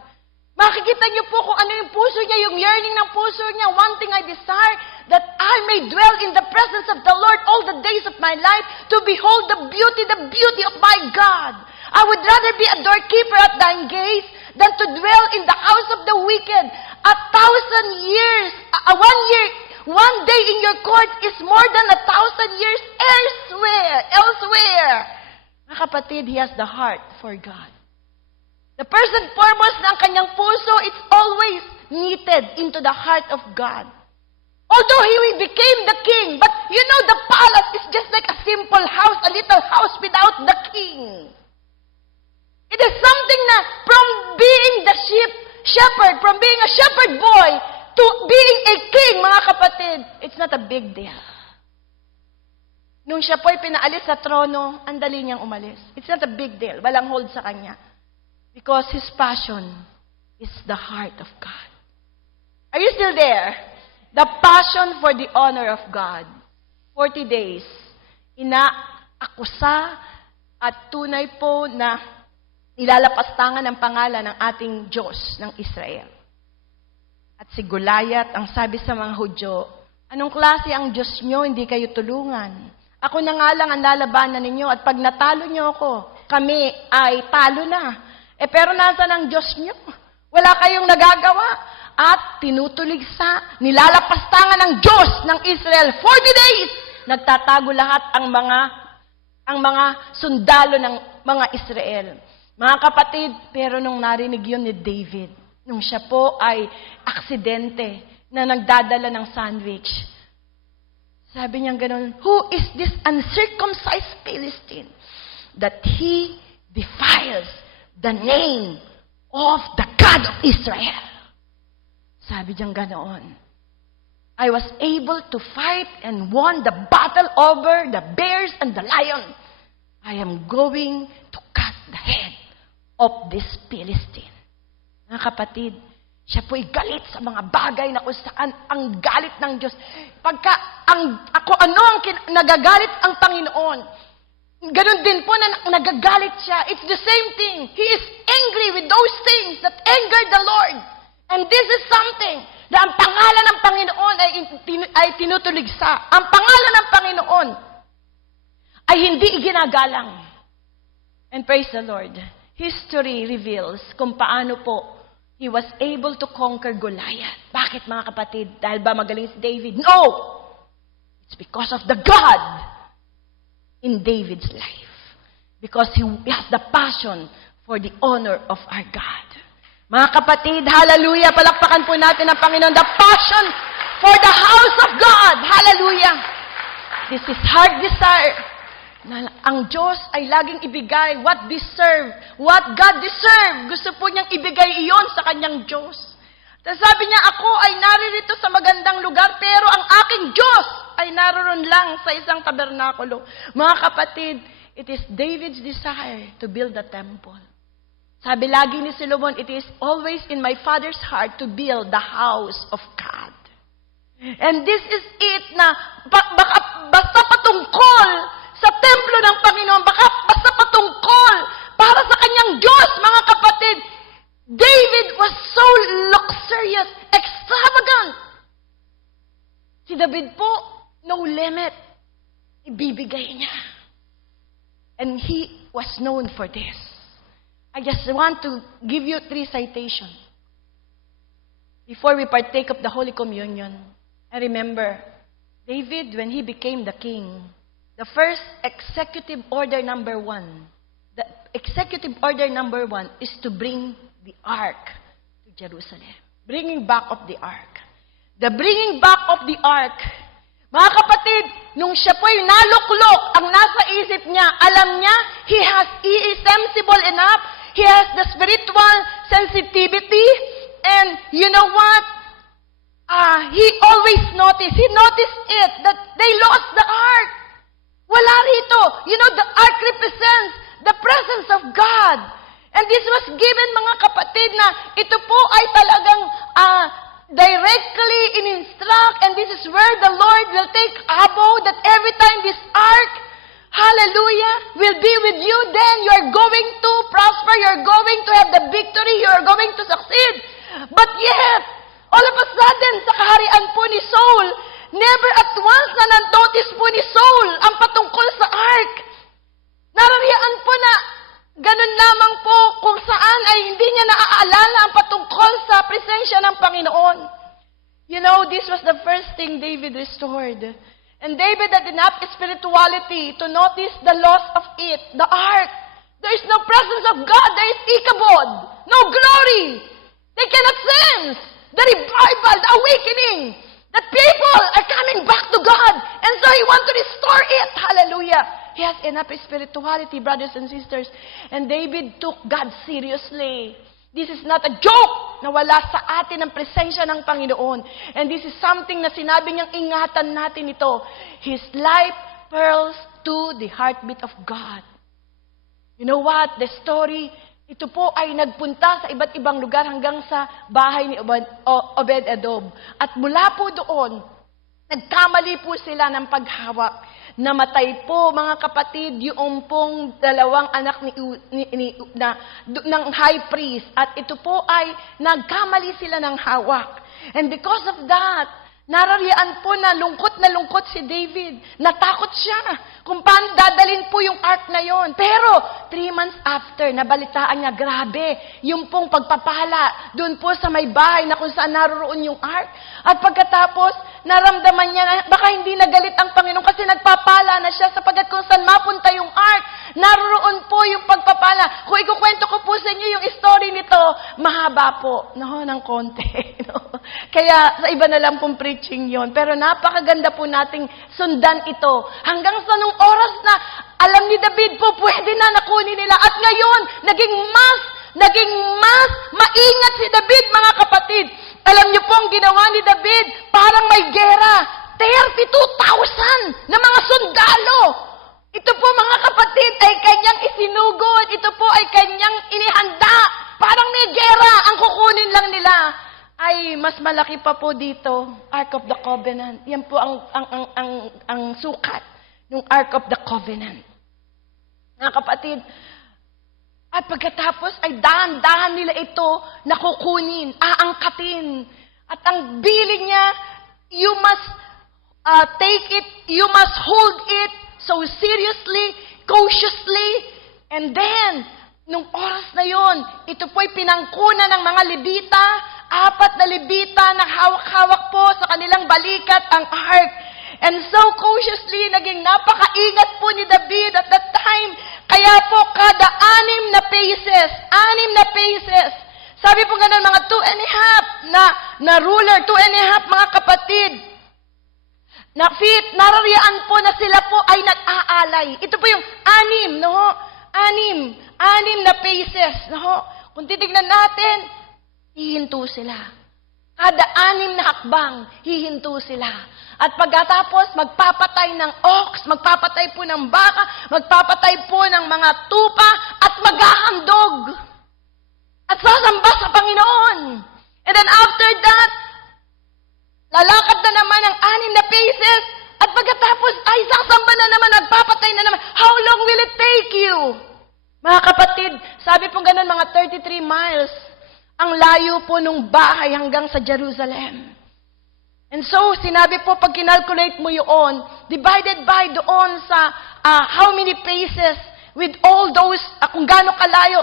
Makikita niyo po kung ano yung puso niya, yung yearning ng puso niya. One thing I desire, that I may dwell in the presence of the Lord all the days of my life, to behold the beauty of my God. I would rather be a doorkeeper at thine gates than to dwell in the house of the wicked. 1,000 years, 1 year, 1 day in your court is more than 1,000 years elsewhere. Mga kapatid, he has the heart for God. The first and foremost ng kanyang puso, it's always knitted into the heart of God. Although he became the king, but you know, the palace is just like a simple house, a little house without the king. It is something na from being the shepherd, from being a shepherd boy, to being a king, mga kapatid, it's not a big deal. Nung siya po'y pinaalis sa trono, ang dali niyang umalis. It's not a big deal. Walang hold sa kanya. Because his passion is the heart of God. Are you still there? The passion for the honor of God. 40 days. akusa at tunay po na ilalapastangan ang pangalan ng ating Diyos ng Israel. At si Goliath, ang sabi sa mga Hudyo, anong klase ang Diyos nyo, hindi kayo tulungan. Ako na nga lang ang lalabanan ninyo at pag natalo nyo ako, kami ay talo na. Pero nasa ang Diyos nyo? Wala kayong nagagawa. At tinutuligsa, nilalapastangan ng Diyos ng Israel 40 days. Nagtatago lahat ang mga sundalo ng mga Israel. Mga kapatid, pero nung narinig yun ni David, nung siya po ay aksidente na nagdadala ng sandwich, sabi niya gano'n, who is this uncircumcised Philistine that he defiles the name of the God of Israel? Sabi niya ganoon, I was able to fight and won the battle over the bears and the lion. I am going to cut the head of this Philistine. Mga kapatid, siya po'y galit sa mga bagay na kung saan ang galit ng Diyos. Pagka nagagalit ang Panginoon, ganun din po na nagagalit siya. It's the same thing. He is angry with those things that anger the Lord. And this is something na ang pangalan ng Panginoon ay tinutuligsa. Ang pangalan ng Panginoon ay hindi iginagalang. And praise the Lord. History reveals kung paano po he was able to conquer Goliath. Bakit mga kapatid? Dahil ba magaling si David? No! It's because of the God in David's life. Because he has the passion for the honor of our God. Mga kapatid, hallelujah, palakpakan po natin ang Panginoon. The passion for the house of God. Hallelujah. This is heart desire. Na ang Diyos ay laging ibigay what God deserve. Gusto po niyang ibigay iyon sa kanyang Diyos. Tapos sabi niya, ako ay naririto sa magandang lugar, pero ang aking Diyos ay naroon lang sa isang tabernakulo. Mga kapatid, it is David's desire to build the temple. Sabi lagi ni Solomon, it is always in my Father's heart to build the house of God. And this is it na basta patungkol sa templo ng Panginoon, basta patungkol para sa kanyang Diyos, mga kapatid. David was so luxurious, extravagant. Si David po, no limit. Ibibigay niya. And he was known for this. I just want to give you 3 citations. Before we partake of the Holy Communion, I remember David, when he became the king, the first executive order number 1, is to bring the ark to Jerusalem. Bringing back of the ark. The bringing back of the ark. Mga kapatid, nung siya po'y naluklok, ang nasa isip niya, alam niya, he is sensible enough, he has the spiritual sensitivity, and you know what? He always noticed it, that they lost the ark. Wala rito. You know, the ark represents the presence of God. And this was given, mga kapatid, na ito po ay talagang directly in-instruct, and this is where the Lord will take abode, that every time this ark, hallelujah, will be with you, then you are going to prosper, you are going to have the victory, you are going to succeed. But yet, all of a sudden, sa kaharian po ni Saul, never at once na nan-notice po ni Saul ang patungkol sa ark. Narariyan po na ganun lamang po kung saan ay hindi niya naaalala ang patungkol sa presensya ng Panginoon. You know, this was the first thing David restored. And David had enough spirituality to notice the loss of it, the ark. There is no presence of God. There is Ichabod. No glory. They cannot sense the revival, the awakening. That people are coming back to God. And so He wants to restore it. Hallelujah. He has enough spirituality, brothers and sisters. And David took God seriously. This is not a joke na wala sa atin ang presensya ng Panginoon. And this is something na sinabi niyang ingatan natin ito. His life pearls to the heartbeat of God. You know what? The story, ito po ay nagpunta sa iba't ibang lugar hanggang sa bahay ni Obed-Edom. At mula po doon, nagkamali po sila ng paghawak. Namatay po, mga kapatid, yung pong dalawang anak ng high priest. At ito po ay nagkamali sila ng hawak. And because of that, narariyan po na lungkot si David. Natakot siya kung paano dadalhin po yung ark na yon. Pero 3 months after, nabalitaan niya, grabe, yung pong pagpapala doon po sa may bahay na kung saan naroon yung ark. At pagkatapos, naramdaman niya na baka hindi nagalit ang Panginoon kasi nagpapala na siya sapagkat kung saan mapunta yung ark, naroon po yung pagpapala. Kung ikukwento ko po sa inyo yung story nito, mahaba po, ng konti. No? Kaya sa iba na lang pong preaching yon. Pero napakaganda po nating sundan ito. Hanggang sa nung oras na alam ni David po, pwede na nakunin nila. At ngayon, naging mas maingat si David, mga kapatid. Alam niyo po ang ginawa ni David, parang may gera. 32,000 na mga sundalo. Ito po, mga kapatid, ay kanyang isinugod. Ito po ay kanyang inihanda. Parang may gera. Ang kukunin lang nila ay mas malaki pa po dito, Ark of the Covenant. Yan po ang sukat ng Ark of the Covenant. Mga kapatid, at pagkatapos ay dahan-dahan nila ito na kukunin, aangkatin. At ang bilin niya, you must take it, you must hold it so seriously, cautiously, and then, nung oras na yon, ito po'y pinangkunan ng mga Levita, 4 na Levita na hawak-hawak po sa kanilang balikat ang ark. And so cautiously, naging napakaingat po ni David at that time. Kaya po, kada 6 na paces, sabi po ganun, mga 2.5 na ruler, 2.5 mga kapatid, na feet, narariyan po na sila po ay nag-aalay. Ito po yung 6, no? 6 na paces, no? Kung titignan natin, hihinto sila. Kada 6 na hakbang, hihinto sila. At pagkatapos, magpapatay ng ox, magpapatay po ng baka, magpapatay po ng mga tupa, at maghahandog. At sasamba sa Panginoon. And then after that, lalakad na naman ang 6 na paces, at pagkatapos ay sasamba na naman, nagpapatay na naman. How long will it take you? Mga kapatid, sabi po ganun, mga 33 miles ang layo po nung bahay hanggang sa Jerusalem. And so, sinabi po, pag kinalculate mo yun, divided by doon sa how many paces, with all those, kung gaano kalayo,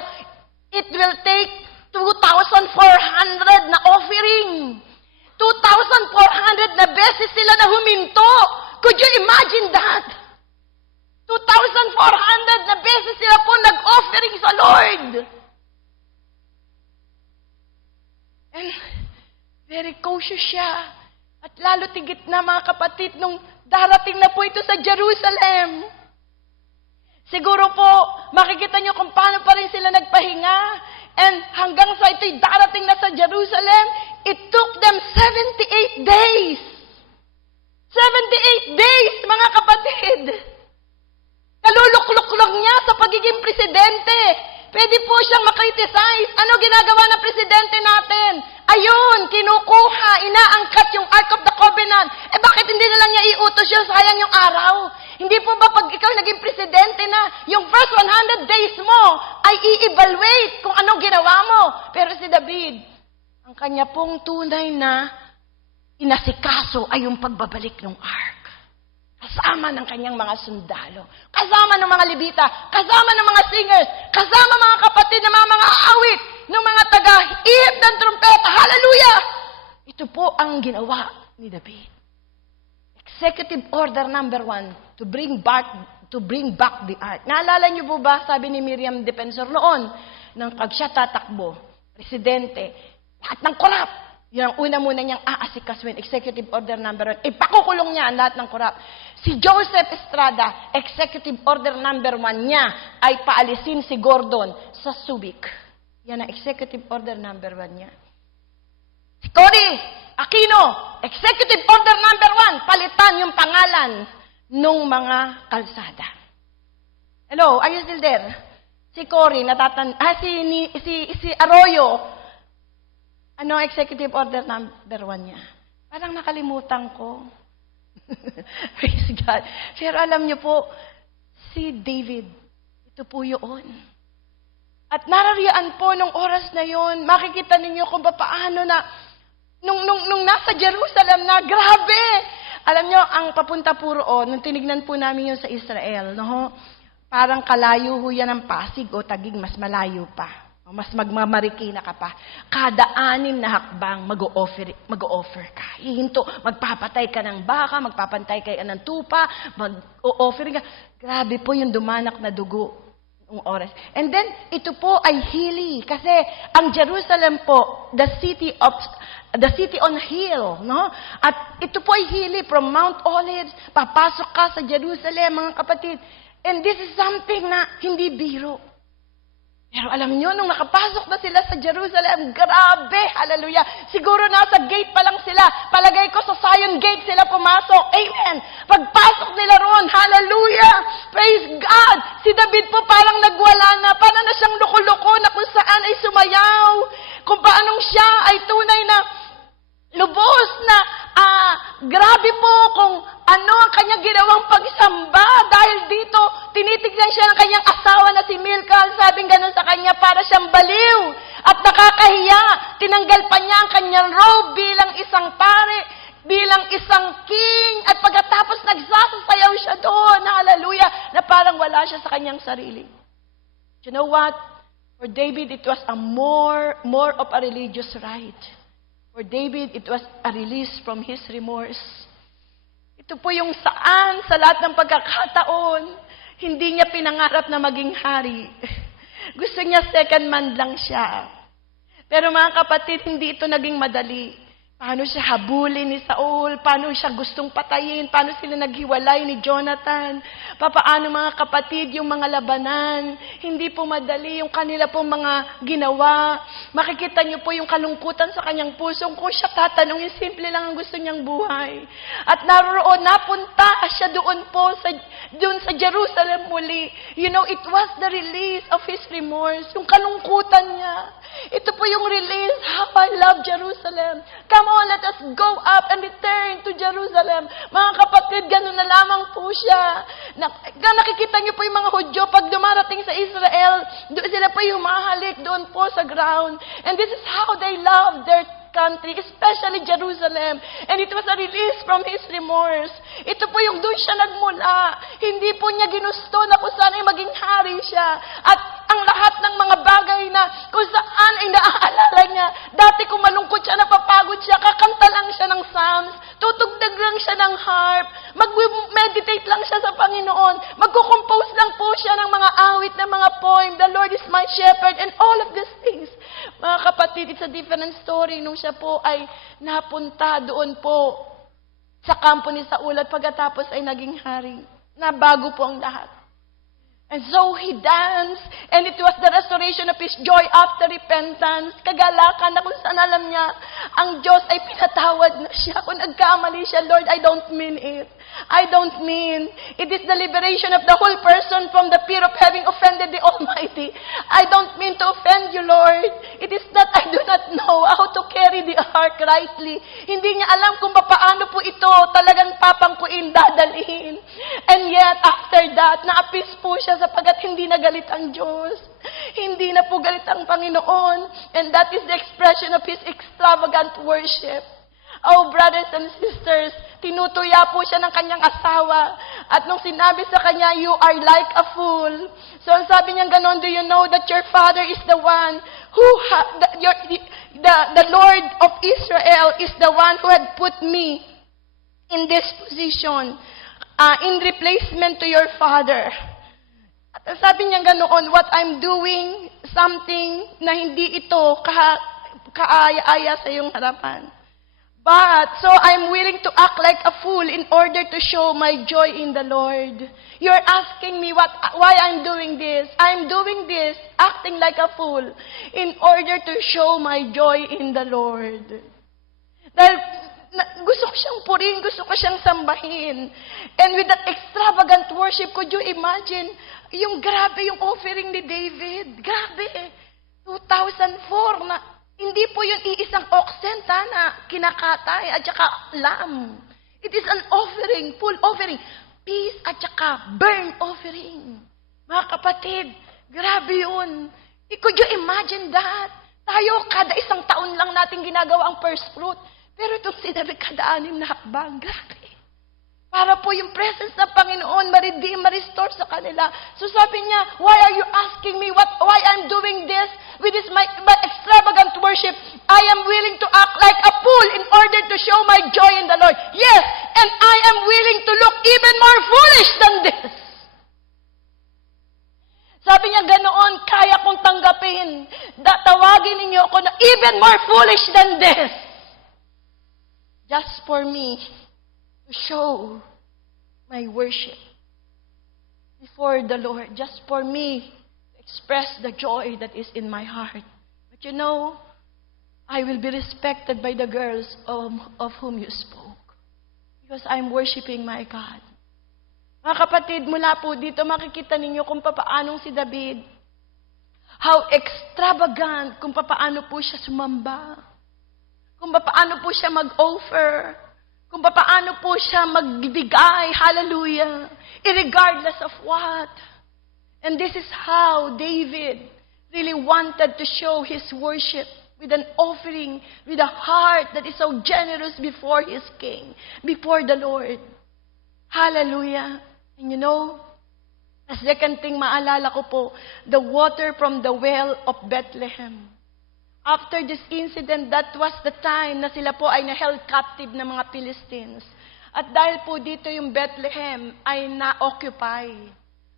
it will take 2,400 na offering. 2,400 na beses sila na huminto. Could you imagine that? 2,400 na beses sila po nag-offering sa Lord. And very cautious siya. At lalo tigit na, mga kapatid, nung darating na po ito sa Jerusalem. Siguro po, makikita nyo kung paano pa rin sila nagpahinga. And hanggang sa ito'y darating na sa Jerusalem, it took them 78 days. 78 days, mga kapatid. Kaluluklok lang niya sa pagiging presidente. Pwede po siyang makriticize. Ano ginagawa ng presidente natin? Ayun, kinukuha, inaangkat yung Ark of the Covenant. Bakit hindi na lang niya iutos yun? Sayang yung araw. Hindi po ba pag ikaw naging presidente na, yung first 100 days mo ay i-evaluate kung anong ginawa mo? Pero si David, ang kanya pong tunay na inasikaso ay yung pagbabalik ng Ark. Kasama ng kanyang mga sundalo, kasama ng mga Levita, kasama ng mga singers, kasama mga kapatid na mga awit, ng mga taga-ihip ng trumpeta. Hallelujah! Ito po ang ginawa ni David. Executive order number 1, to bring back the ark. Naalala niyo po ba, sabi ni Miriam Defensor noon, nang pag siya tatakbo, presidente, lahat ng korap, yun ang una muna niyang aasikasuin, executive order number 1. Ipakukulong niya ang lahat ng korap. Si Joseph Estrada, executive order number 1 niya ay paalisin si Gordon sa Subic. Yan ang executive order number 1 niya. Si Cory Aquino, executive order number 1, palitan yung pangalan ng mga kalsada. Hello, are you still there? Si Cory, si Arroyo, ano executive order number 1 niya? Parang nakalimutan ko. Praise God. Pero alam niyo po, si David, ito po yun. At narariyan po nung oras na yon, makikita ninyo kung paano na, nung nasa Jerusalem na, grabe! Alam niyo, ang papunta po roon, nung tinignan po namin yun sa Israel, no? Parang kalayo ho yan ng Pasig o Taguig, mas malayo pa. Mas magmamarikina ka pa. Kada 6 na hakbang, mag-o-offer ka. Hihinto, magpapatay ka ng baka, magpapantay ka ng tupa, mag-o-offer ka. Grabe po yung dumanak na dugo ng oras. And then, ito po ay hili. Kasi ang Jerusalem po, the city on a hill, no? At ito po ay hili from Mount Olives. Papasok ka sa Jerusalem, mga kapatid. And this is something na hindi biro. Pero alam niyo, nung nakapasok na sila sa Jerusalem, grabe, hallelujah. Siguro nasa gate pa lang sila. Palagay ko sa Zion Gate sila pumasok. Amen. Pagpasok nila roon, hallelujah. Praise God. Si David po parang nagwala na. Parang na siyang loko-loko na kung saan ay sumayaw. Kung paanong siya ay tunay na lubos na grabe po kung ano ang kanyang ginawang pagsamba. Dahil dito, tinitignan siya ng kanyang asawa na si Milcah. Sabing ganun sa kanya, para siyang baliw at nakakahiya. Tinanggal pa niya ang kanyang robe bilang isang pare, bilang isang king. At pagkatapos nagsasayaw siya doon, hallelujah, na parang wala siya sa kanyang sarili. You know what? For David, it was a more of a religious rite. For David, it was a release from his remorse. Ito po yung saan, sa lahat ng pagkakataon, hindi niya pinangarap na maging hari. Gusto niya second man lang siya. Pero mga kapatid, hindi ito naging madali. Paano siya habulin ni Saul? Paano siya gustong patayin? Paano sila naghiwalay ni Jonathan? Paano mga kapatid yung mga labanan? Hindi po madali yung kanila po mga ginawa. Makikita niyo po yung kalungkutan sa kanyang puso. Kung siya tatanungin, simple lang ang gusto niyang buhay. At naroon, napunta siya doon po sa Jerusalem muli. You know, it was the release of his remorse. Yung kalungkutan niya. Ito po yung release. How I love Jerusalem. Come on, let us go up and return to Jerusalem. Mga kapatid, ganun na lamang po siya. Nakikita niyo po yung mga Hudyo, pag dumarating sa Israel, sila po yung mahalik doon po sa ground. And this is how they love their country, especially Jerusalem. And it was a release from his remorse. Ito po yung doon siya nagmula. Hindi po niya ginusto na kung saan ay maging hari siya. At ang lahat ng mga bagay na kung saan ay naaalala niya. Dati kung malungkot siya, napapagod siya, kakanta lang siya ng psalms, tutugtog lang siya ng harp, mag-meditate lang siya sa Panginoon, magkukompose lang po siya ng mga awit, ng mga poem, the Lord is my shepherd, and all of these things. Mga kapatid, it's a different story nung siya po ay napunta doon po sa kampo ni Saul at pagkatapos ay naging hari. Nabago po ang lahat. And so he danced, and it was the restoration of his joy after repentance. Kagalakan na kung saan alam niya, ang Diyos ay pinatawad na siya. Kung nagkamali siya, Lord, I don't mean it. I don't mean. It is the liberation of the whole person from the fear of having offended the Almighty. I don't mean to offend you, Lord. It is that I do not know how to carry the ark rightly. Hindi niya alam kung paano po ito talagang papangkuin, dadalhin. And yet, after that, naapis po siya sapagkat hindi na galit ang Diyos. Hindi na po galit ang Panginoon. And that is the expression of His extravagant worship. Oh, brothers and sisters, tinutuya po siya ng kanyang asawa. At nung sinabi sa kanya, you are like a fool. So, sabi niya ganon, do you know that your father is the one who, the Lord of Israel is the one who had put me in this position, in replacement to your father. At sabi niya ganoon, what I'm doing, something na hindi ito kaaya-aya sa iyong harapan. But, so I'm willing to act like a fool in order to show my joy in the Lord. You're asking me why I'm doing this. I'm doing this, acting like a fool, in order to show my joy in the Lord. Dahil gusto ko siyang purihin, gusto ko siyang sambahin. And with that extravagant worship, could you imagine, yung grabe yung offering ni David. Grabe. 2004 na. Hindi po yung iisang oxen na kinakatay at saka lamb. It is an offering, full offering. Peace at saka burn offering. Mga kapatid, grabe yun. Could you imagine that? Tayo, kada isang taon lang natin ginagawa ang first fruit. Pero itong sinabi, kada 6 na hakbang. Grabe. Para po yung presence ng Panginoon ma-redeem, ma-restore sa kanila. So sabi niya, why are you asking me why I'm doing this with this my extravagant worship? I am willing to act like a fool in order to show my joy in the Lord. Yes, and I am willing to look even more foolish than this. Sabi niya, ganoon, kaya kong tanggapin. Tawagin ninyo ako na even more foolish than this. Just for me to show my worship before the Lord, just for me to express the joy that is in my heart. But you know, I will be respected by the girls of whom you spoke because I'm worshiping my God. Mga kapatid, mula po dito makikita ninyo kung papaanong si David, how extravagant, kung papaano po siya sumamba, kung papaano po siya mag-offer, kung paano po siya magbigay, hallelujah, irregardless of what. And this is how David really wanted to show his worship with an offering, with a heart that is so generous before his king, before the Lord. Hallelujah. And you know, the second thing maalala ko po, the water from the well of Bethlehem. After this incident, that was the time na sila po ay na-held captive ng mga Philistines. At dahil po dito yung Bethlehem ay na-occupy.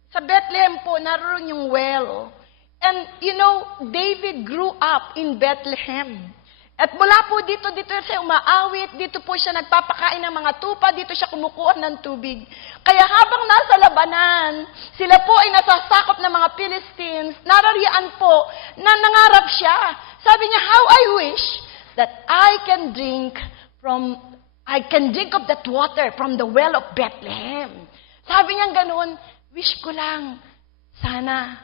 Sa Bethlehem po, naroon yung well. And you know, David grew up in Bethlehem. At mula po dito siya umaawit, dito po siya nagpapakain ng mga tupa, dito siya kumukuha ng tubig. Kaya habang nasa labanan, sila po ay nasasakop ng mga Philistines, narariyan po na nangarap siya. Sabi niya, how I wish that I can drink of that water from the well of Bethlehem. Sabi niya ganoon, wish ko lang, sana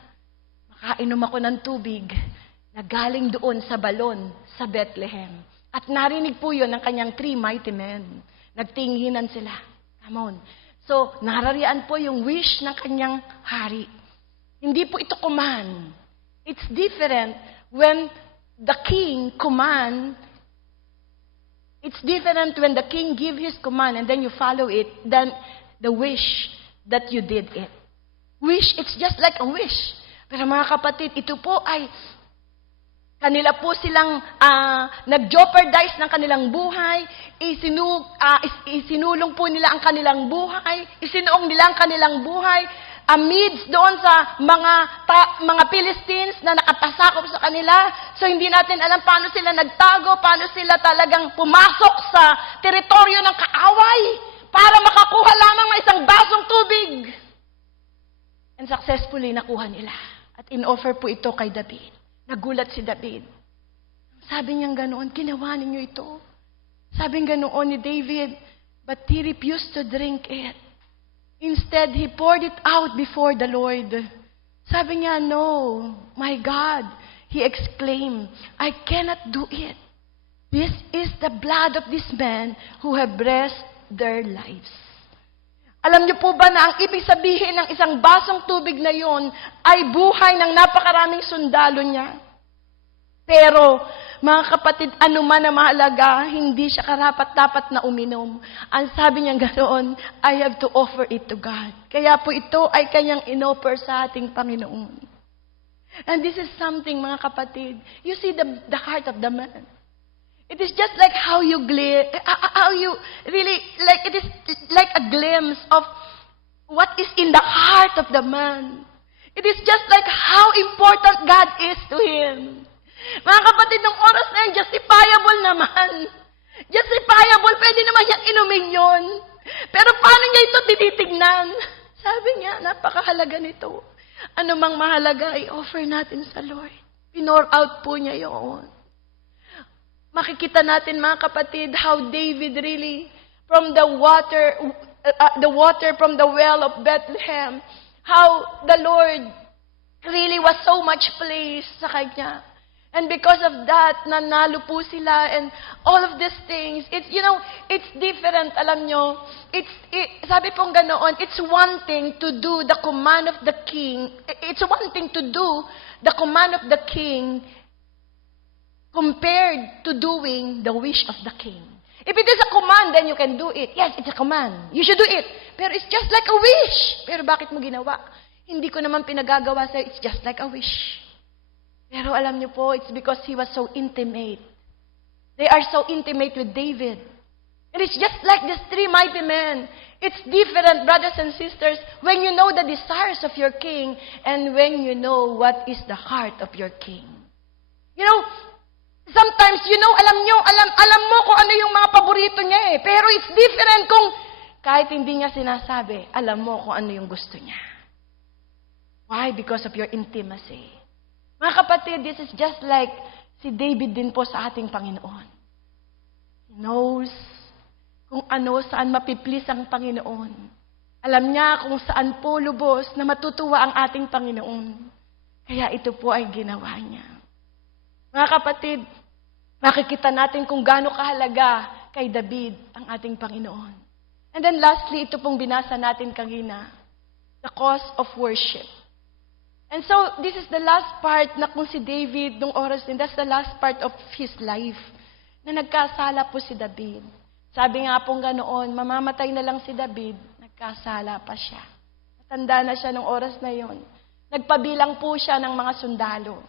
makainom ako ng tubig na galing doon sa balon sa Bethlehem. At narinig po yun ng kanyang 3 mighty men. Nagtinginan sila. Come on. So, narariyan po yung wish ng kanyang hari. Hindi po ito command. It's different when the king command. It's different when the king give his command and then you follow it than the wish that you did it. Wish, it's just like a wish. Pero mga kapatid, ito po ay kanila po silang nag-jeopardize ng kanilang buhay, isinulong po nila ang kanilang buhay, isinuong nila ang kanilang buhay, amidst doon sa mga Philistines na nakapasakop sa kanila. So hindi natin alam paano sila nagtago, paano sila talagang pumasok sa teritoryo ng kaaway para makakuha lamang ng isang basong tubig. And successfully nakuha nila. At in-offer po ito kay David. Nagulat si David. Sabi niya ganoon, ginawa ninyo ito. Sabi ganoon ni David, but he refused to drink it. Instead, he poured it out before the Lord. Sabi niya, no, my God, he exclaimed, I cannot do it. This is the blood of this man who have blessed their lives. Alam niyo po ba na ang ibig sabihin ng isang basong tubig na yon ay buhay ng napakaraming sundalo niya? Pero, mga kapatid, ano man na mahalaga, hindi siya karapat-dapat na uminom. Ang sabi niya ganoon, I have to offer it to God. Kaya po ito ay kanyang inoffer sa ating Panginoon. And this is something, mga kapatid, you see the heart of the man. It is just like how you really, like it is like a glimpse of what is in the heart of the man. It is just like how important God is to him. Mga kapatid, ng oras na yun, justifiable naman. Justifiable, pwede naman niyang inumin yun. Pero paano niya ito tinitignan? Sabi niya, napakahalaga nito. Ano mang mahalaga, i-offer natin sa Lord. Pinor out po niya yun. Makikita natin, mga kapatid, how David really, from the water from the well of Bethlehem, how the Lord really was so much pleased sa kanya. And because of that, nanalo po sila and all of these things. It's different, alam nyo. Sabi pong ganoon, it's one thing to do the command of the king. It's one thing to do the command of the king compared to doing the wish of the king. If it is a command, then you can do it. Yes, it's a command. You should do it. Pero it's just like a wish. Pero bakit mo ginawa? Hindi ko naman pinagagawa sa'yo. It's just like a wish. Pero alam niyo po, it's because he was so intimate. They are so intimate with David. And it's just like these three mighty men. It's different, brothers and sisters, when you know the desires of your king and when you know what is the heart of your king. Sometimes, alam mo kung ano yung mga paborito niya eh. Pero it's different kung kahit hindi niya sinasabi, alam mo kung ano yung gusto niya. Why? Because of your intimacy. Mga kapatid, this is just like si David din po sa ating Panginoon. He knows kung saan mapiplis ang Panginoon. Alam niya kung saan po lubos na matutuwa ang ating Panginoon. Kaya ito po ay ginawa niya. Mga kapatid, makikita natin kung gaano kahalaga kay David ang ating Panginoon. And then lastly, ito pong binasa natin kanina, the cause of worship. And so, this is the last part na kung si David, nung oras din, that's the last part of his life, na nagkasala po si David. Sabi nga pong ganoon, mamamatay na lang si David, nagkasala pa siya. Matanda na siya nung oras na yon. Nagpabilang po siya ng mga sundalo.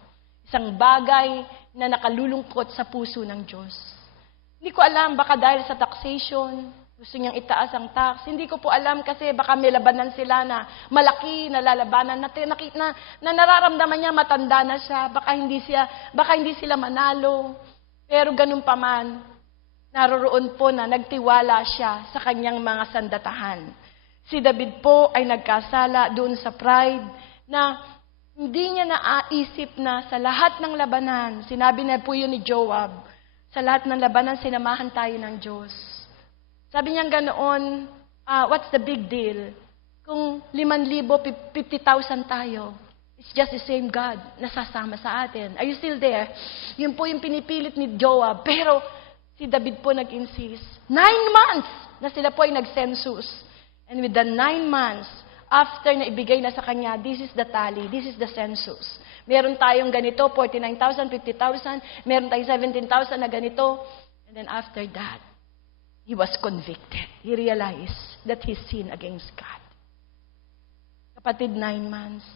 Isang bagay na nakalulungkot sa puso ng Diyos. Hindi ko alam, baka dahil sa taxation, gusto niyang itaas ang tax. Hindi ko po alam kasi baka may labanan sila na malaki na lalabanan na nararamdaman niya matanda na siya. Baka hindi sila manalo. Pero ganun pa man, naroroon po na nagtiwala siya sa kanyang mga sandatahan. Si David po ay nagkasala doon sa pride na hindi niya naisip na sa lahat ng labanan, sinabi na po yun ni Joab, sa lahat ng labanan, sinamahan tayo ng Diyos. Sabi niya ganoon, what's the big deal? Kung 5,000, 50,000 tayo, it's just the same God na sasama sa atin. Are you still there? Yun po yung pinipilit ni Joab. Pero si David po nag-insist. 9 months na sila po ay nag-census. And with the 9 months, after na ibigay na sa kanya, this is the tally, this is the census. Meron tayong ganito, 49,000, 50,000. Meron tayong 17,000 na ganito. And then after that, he was convicted. He realized that he sinned against God. Kapatid, 9 months.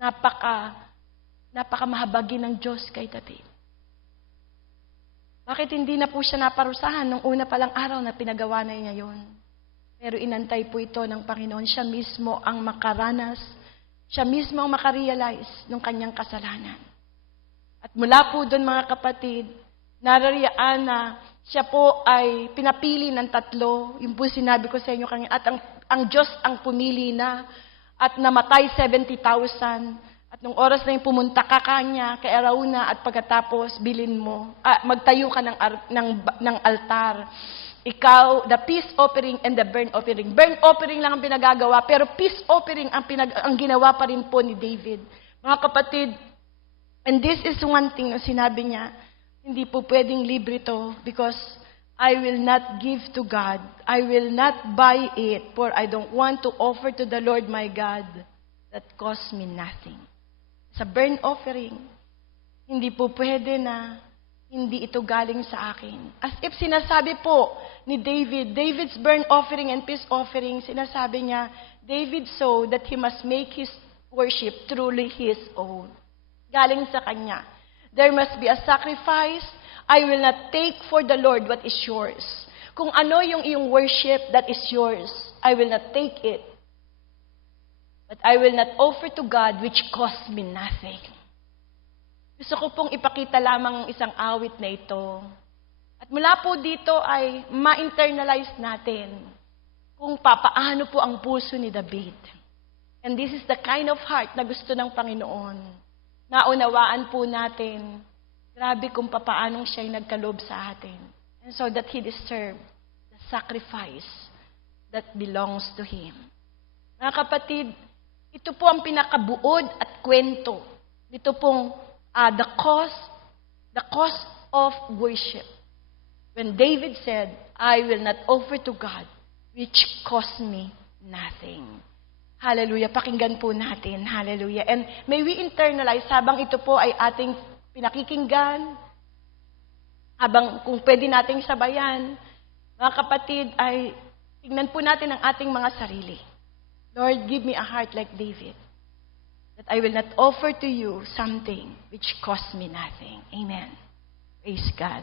Napaka mahabagin ng Diyos kay David. Bakit hindi na po siya naparusahan nung una palang araw na pinagawa na niya yun? Pero inantay po ito ng Panginoon. Siya mismo ang makaranas. Siya mismo ang makarealize ng kanyang kasalanan. At mula po doon, mga kapatid, narariyaan na siya po ay pinapili ng 3. Yung po sinabi ko sa inyo kanina. At ang Diyos ang pumili na. At namatay 70,000. At nung oras na yung pumunta ka kanya, kay Arauna, at pagkatapos, bilin mo, magtayo ka ng altar. Ikaw, the peace offering and the burnt offering. Burnt offering lang ang pinagagawa, pero peace offering ang ginawa pa rin po ni David. Mga kapatid, and this is one thing na sinabi niya, hindi po pwedeng libre to because I will not give to God. I will not buy it, for I don't want to offer to the Lord my God that costs me nothing. Sa burnt offering, hindi po pwede na hindi ito galing sa akin. As if sinasabi po ni David, David's burnt offering and peace offering, sinasabi niya, David saw that he must make his worship truly his own. Galing sa kanya. There must be a sacrifice. I will not take for the Lord what is yours. Kung ano yung iyong worship that is yours, I will not take it. But I will not offer to God which costs me nothing. Gusto ko pong ipakita lamang isang awit na ito. At mula po dito ay ma-internalize natin kung papaano po ang puso ni David. And this is the kind of heart na gusto ng Panginoon. Naunawaan po natin, grabe kung papaanong siya'y nagkalob sa atin. And so that He deserved the sacrifice that belongs to Him. Mga kapatid, ito po ang pinakabuod at kwento. Ito pong the cost of worship. When David said, I will not offer to God which cost me nothing. Hallelujah. Pakinggan po natin. Hallelujah. And may we internalize habang ito po ay ating pinakikinggan, habang kung pwede nating sabayan, mga kapatid, ay tingnan po natin ang ating mga sarili. Lord, give me a heart like David, that I will not offer to you something which cost me nothing. Amen. Praise God.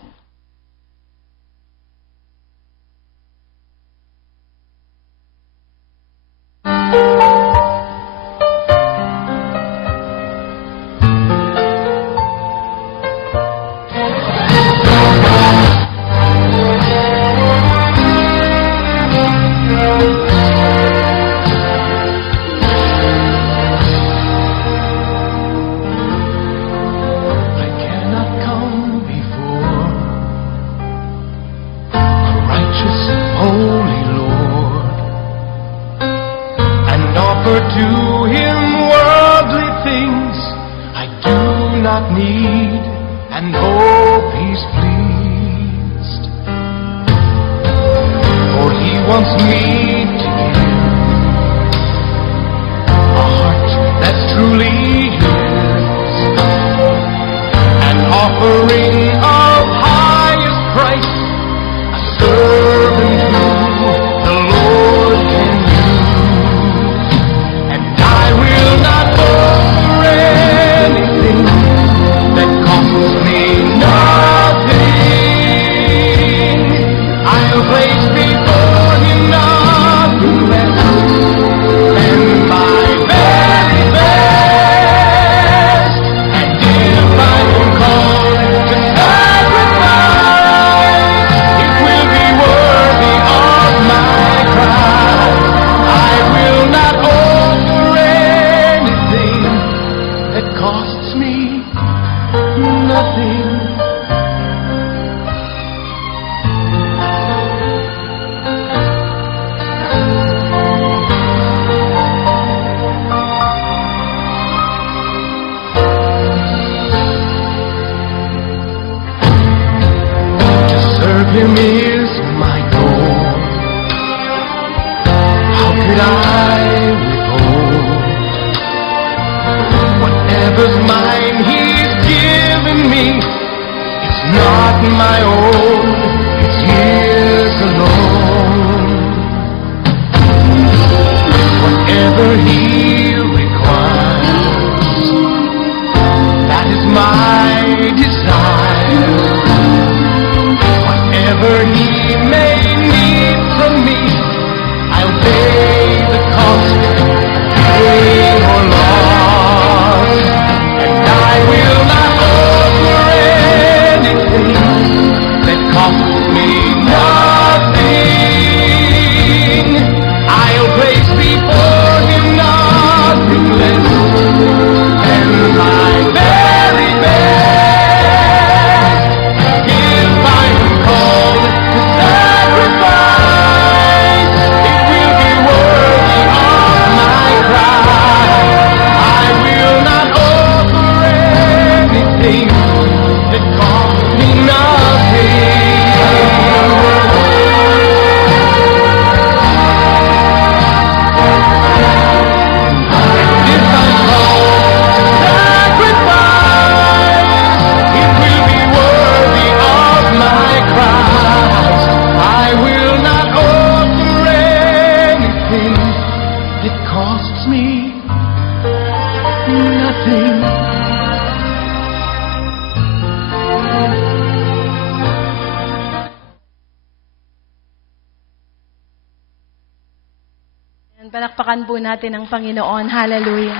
Palakpakan po natin ang Panginoon. Hallelujah.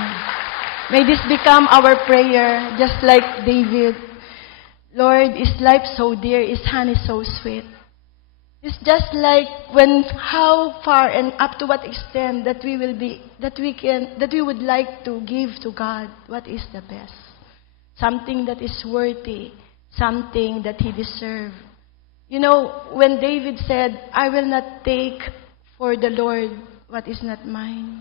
May this become our prayer, just like David. Lord, is life so dear? Is honey so sweet? It's just like how far and up to what extent that we would like to give to God what is the best. Something that is worthy, something that He deserves. You know, when David said, I will not take for the Lord what is not mine.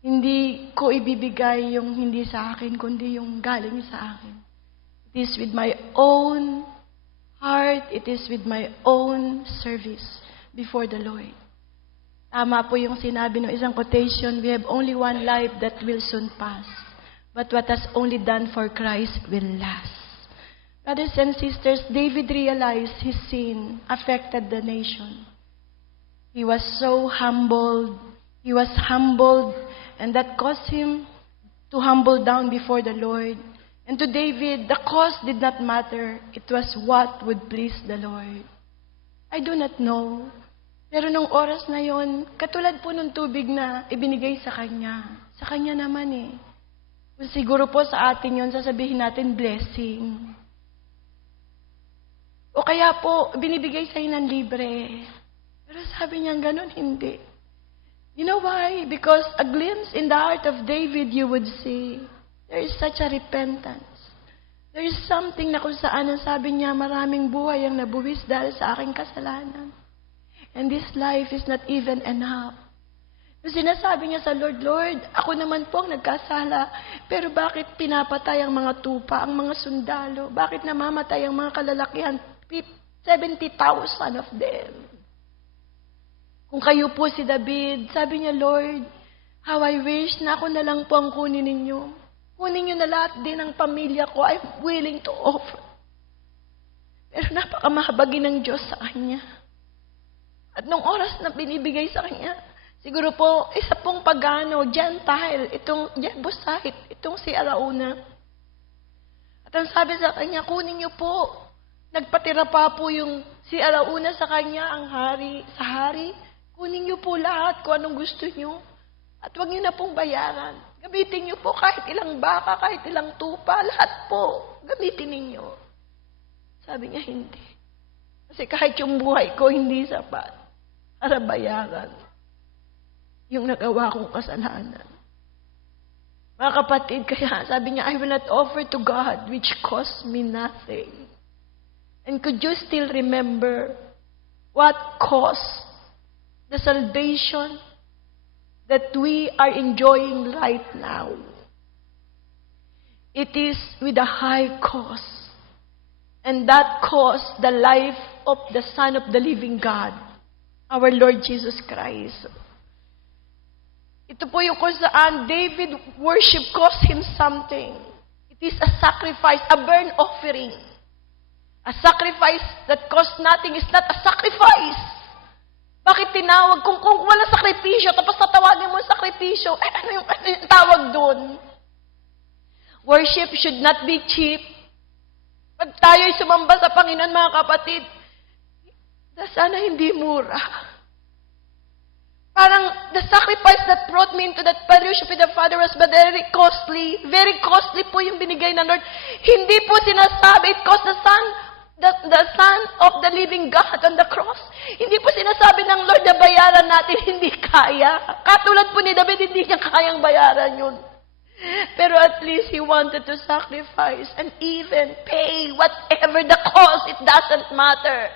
Hindi ko ibibigay yung hindi sa akin, kundi yung galing sa akin. It is with my own heart. It is with my own service before the Lord. Tama po yung sinabi ng isang quotation, we have only one life that will soon pass. But what has only done for Christ will last. Brothers and sisters, David realized his sin affected the nation. He was so humbled. He was humbled, and that caused him to humble down before the Lord. And to David, the cause did not matter. It was what would please the Lord. I do not know. Pero nung oras na yon, katulad po nung tubig na ibinigay sa kanya naman eh. Kung siguro po sa atin yon, sasabihin natin blessing. O kaya po, binibigay sa'yo ng libre. Pero sabi niya ganun, hindi. You know why? Because a glimpse in the heart of David, you would see, there is such a repentance. There is something na kung saan ang sabi niya, maraming buhay ang nabuwis dahil sa aking kasalanan. And this life is not even enough. So sinasabi niya sa Lord, Lord, ako naman po ang nagkasala, pero bakit pinapatay ang mga tupa, ang mga sundalo? Bakit namamatay ang mga kalalakihan? 70,000 of them. Kung kayo po si David, sabi niya, Lord, how I wish na ako na lang po ang kunin ninyo. Kunin niyo na lahat din ng pamilya ko. I'm willing to offer. Pero napakamahabagi ng Diyos sa kanya. At nung oras na binibigay sa kanya, siguro po, isa pong pagano, Gentile, itong Jebusite, itong si Arauna. At ang sabi sa kanya, kunin niyo po. Nagpatira pa po yung si Arauna sa kanya, ang hari, sa hari. Kunin niyo po lahat kung anong gusto niyo. At huwag niyo na pong bayaran. Gamitin niyo po kahit ilang baka, kahit ilang tupa, lahat po. Gamitin ninyo. Sabi niya, hindi. Kasi kahit yung buhay ko hindi sapat para bayaran yung nagawa kong kasalanan. Mga kapatid, kaya sabi niya, I will not offer to God which cost me nothing. And could you still remember what cost the salvation that we are enjoying right now? It is with a high cost. And that cost the life of the Son of the living God, our Lord Jesus Christ. Ito po yung kung saan David worship cost him something. It is a sacrifice, a burnt offering. A sacrifice that cost nothing is not a sacrifice. Bakit tinawag? Kung wala sakripisyo, tapos tatawagin mo sakripisyo, ano yung tawag doon? Worship should not be cheap. Pag tayo'y sumamba sa Panginoon, mga kapatid, sana hindi mura. Parang the sacrifice that brought me into that fellowship with the Father was very costly. Very costly po yung binigay ng Lord. Hindi po sinasabi, it cost the Son of the living God on the cross. Hindi po sinasabi ng Lord na bayaran natin, hindi kaya. Katulad po ni David, hindi niya kayang bayaran yun. Pero at least he wanted to sacrifice and even pay whatever the cost. It doesn't matter.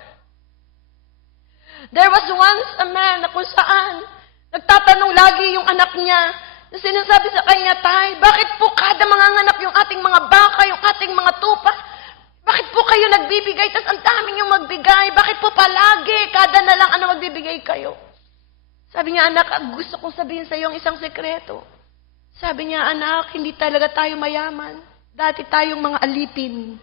There was once a man na kung saan nagtatanong lagi yung anak niya na sinasabi sa kanya, Tay, bakit po kada manganganak yung ating mga baka, yung ating mga tupa? Bakit po kayo nagbibigay? Tas ang daming yung magbigay. Bakit po palagi? Kada na lang ano magbibigay kayo? Sabi niya, anak, gusto kong sabihin sa iyo ang isang sekreto. Sabi niya, anak, hindi talaga tayo mayaman. Dati tayong mga alipin.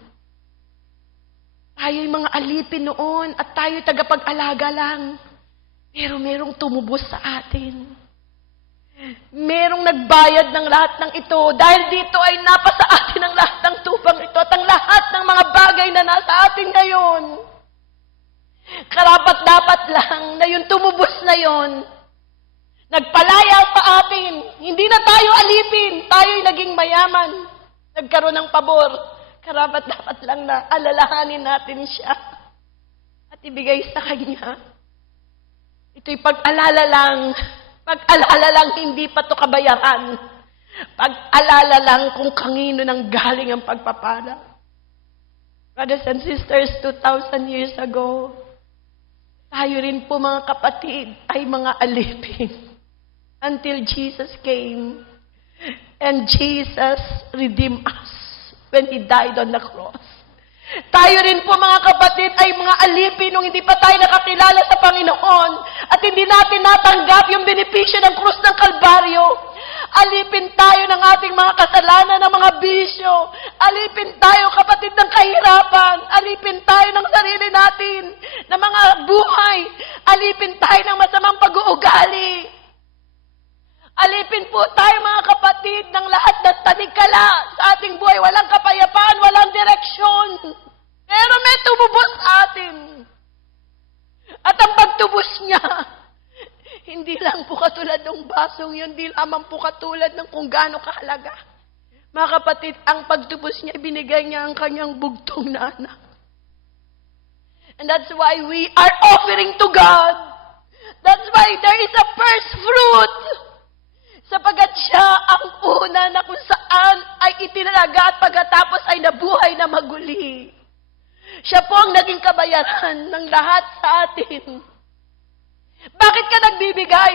Tayo'y mga alipin noon at tayo'y tagapag-alaga lang. Pero merong tumubos sa atin. Merong nagbayad ng lahat ng ito. Dahil dito ay napasa atin ang lahat ng tupang ito at ang lahat ng mga bagay na nasa atin ngayon. Karapat-dapat lang na yung tumubos na yon. Nagpalaya sa atin. Hindi na tayo alipin. Tayo'y naging mayaman. Nagkaroon ng pabor. Karapat-dapat lang na alalahanin natin siya. At ibigay sa Kanya. Ito'y pag-alala lang. Pag-alala lang, hindi pa ito kabayaran. Pag-alala lang kung kanino nang galing ang pagpapala. Brothers and sisters, 2,000 years ago, tayo rin po mga kapatid ay mga alipin. Until Jesus came and Jesus redeemed us when He died on the cross. Tayo rin po mga kapatid ay mga alipin nung hindi pa tayo nakakilala sa Panginoon at hindi natin natanggap yung benepisyo ng krus ng Kalbaryo. Alipin tayo ng ating mga kasalanan, ng mga bisyo. Alipin tayo, kapatid, ng kahirapan. Alipin tayo ng sarili natin, ng mga buhay. Alipin tayo ng masamang pag-uugali. Alipin po tayo, mga kapatid, ng lahat ng tanikala sa ating buhay. Walang kapayapaan, walang direksyon. Pero may tumubos sa atin. At ang pagtubos niya, hindi lang po katulad ng basong yun, hindi lamang po katulad ng kung gaano kahalaga. Mga kapatid, ang pagtubos niya, binigay niya ang kanyang bugtong na anak. And that's why we are offering to God. That's why there is a first fruit. Sapagat siya ang una na kung saan ay itinalaga at pagkatapos ay nabuhay na maguli. Siya po ang naging kabayaran ng lahat sa atin. Bakit ka nagbibigay?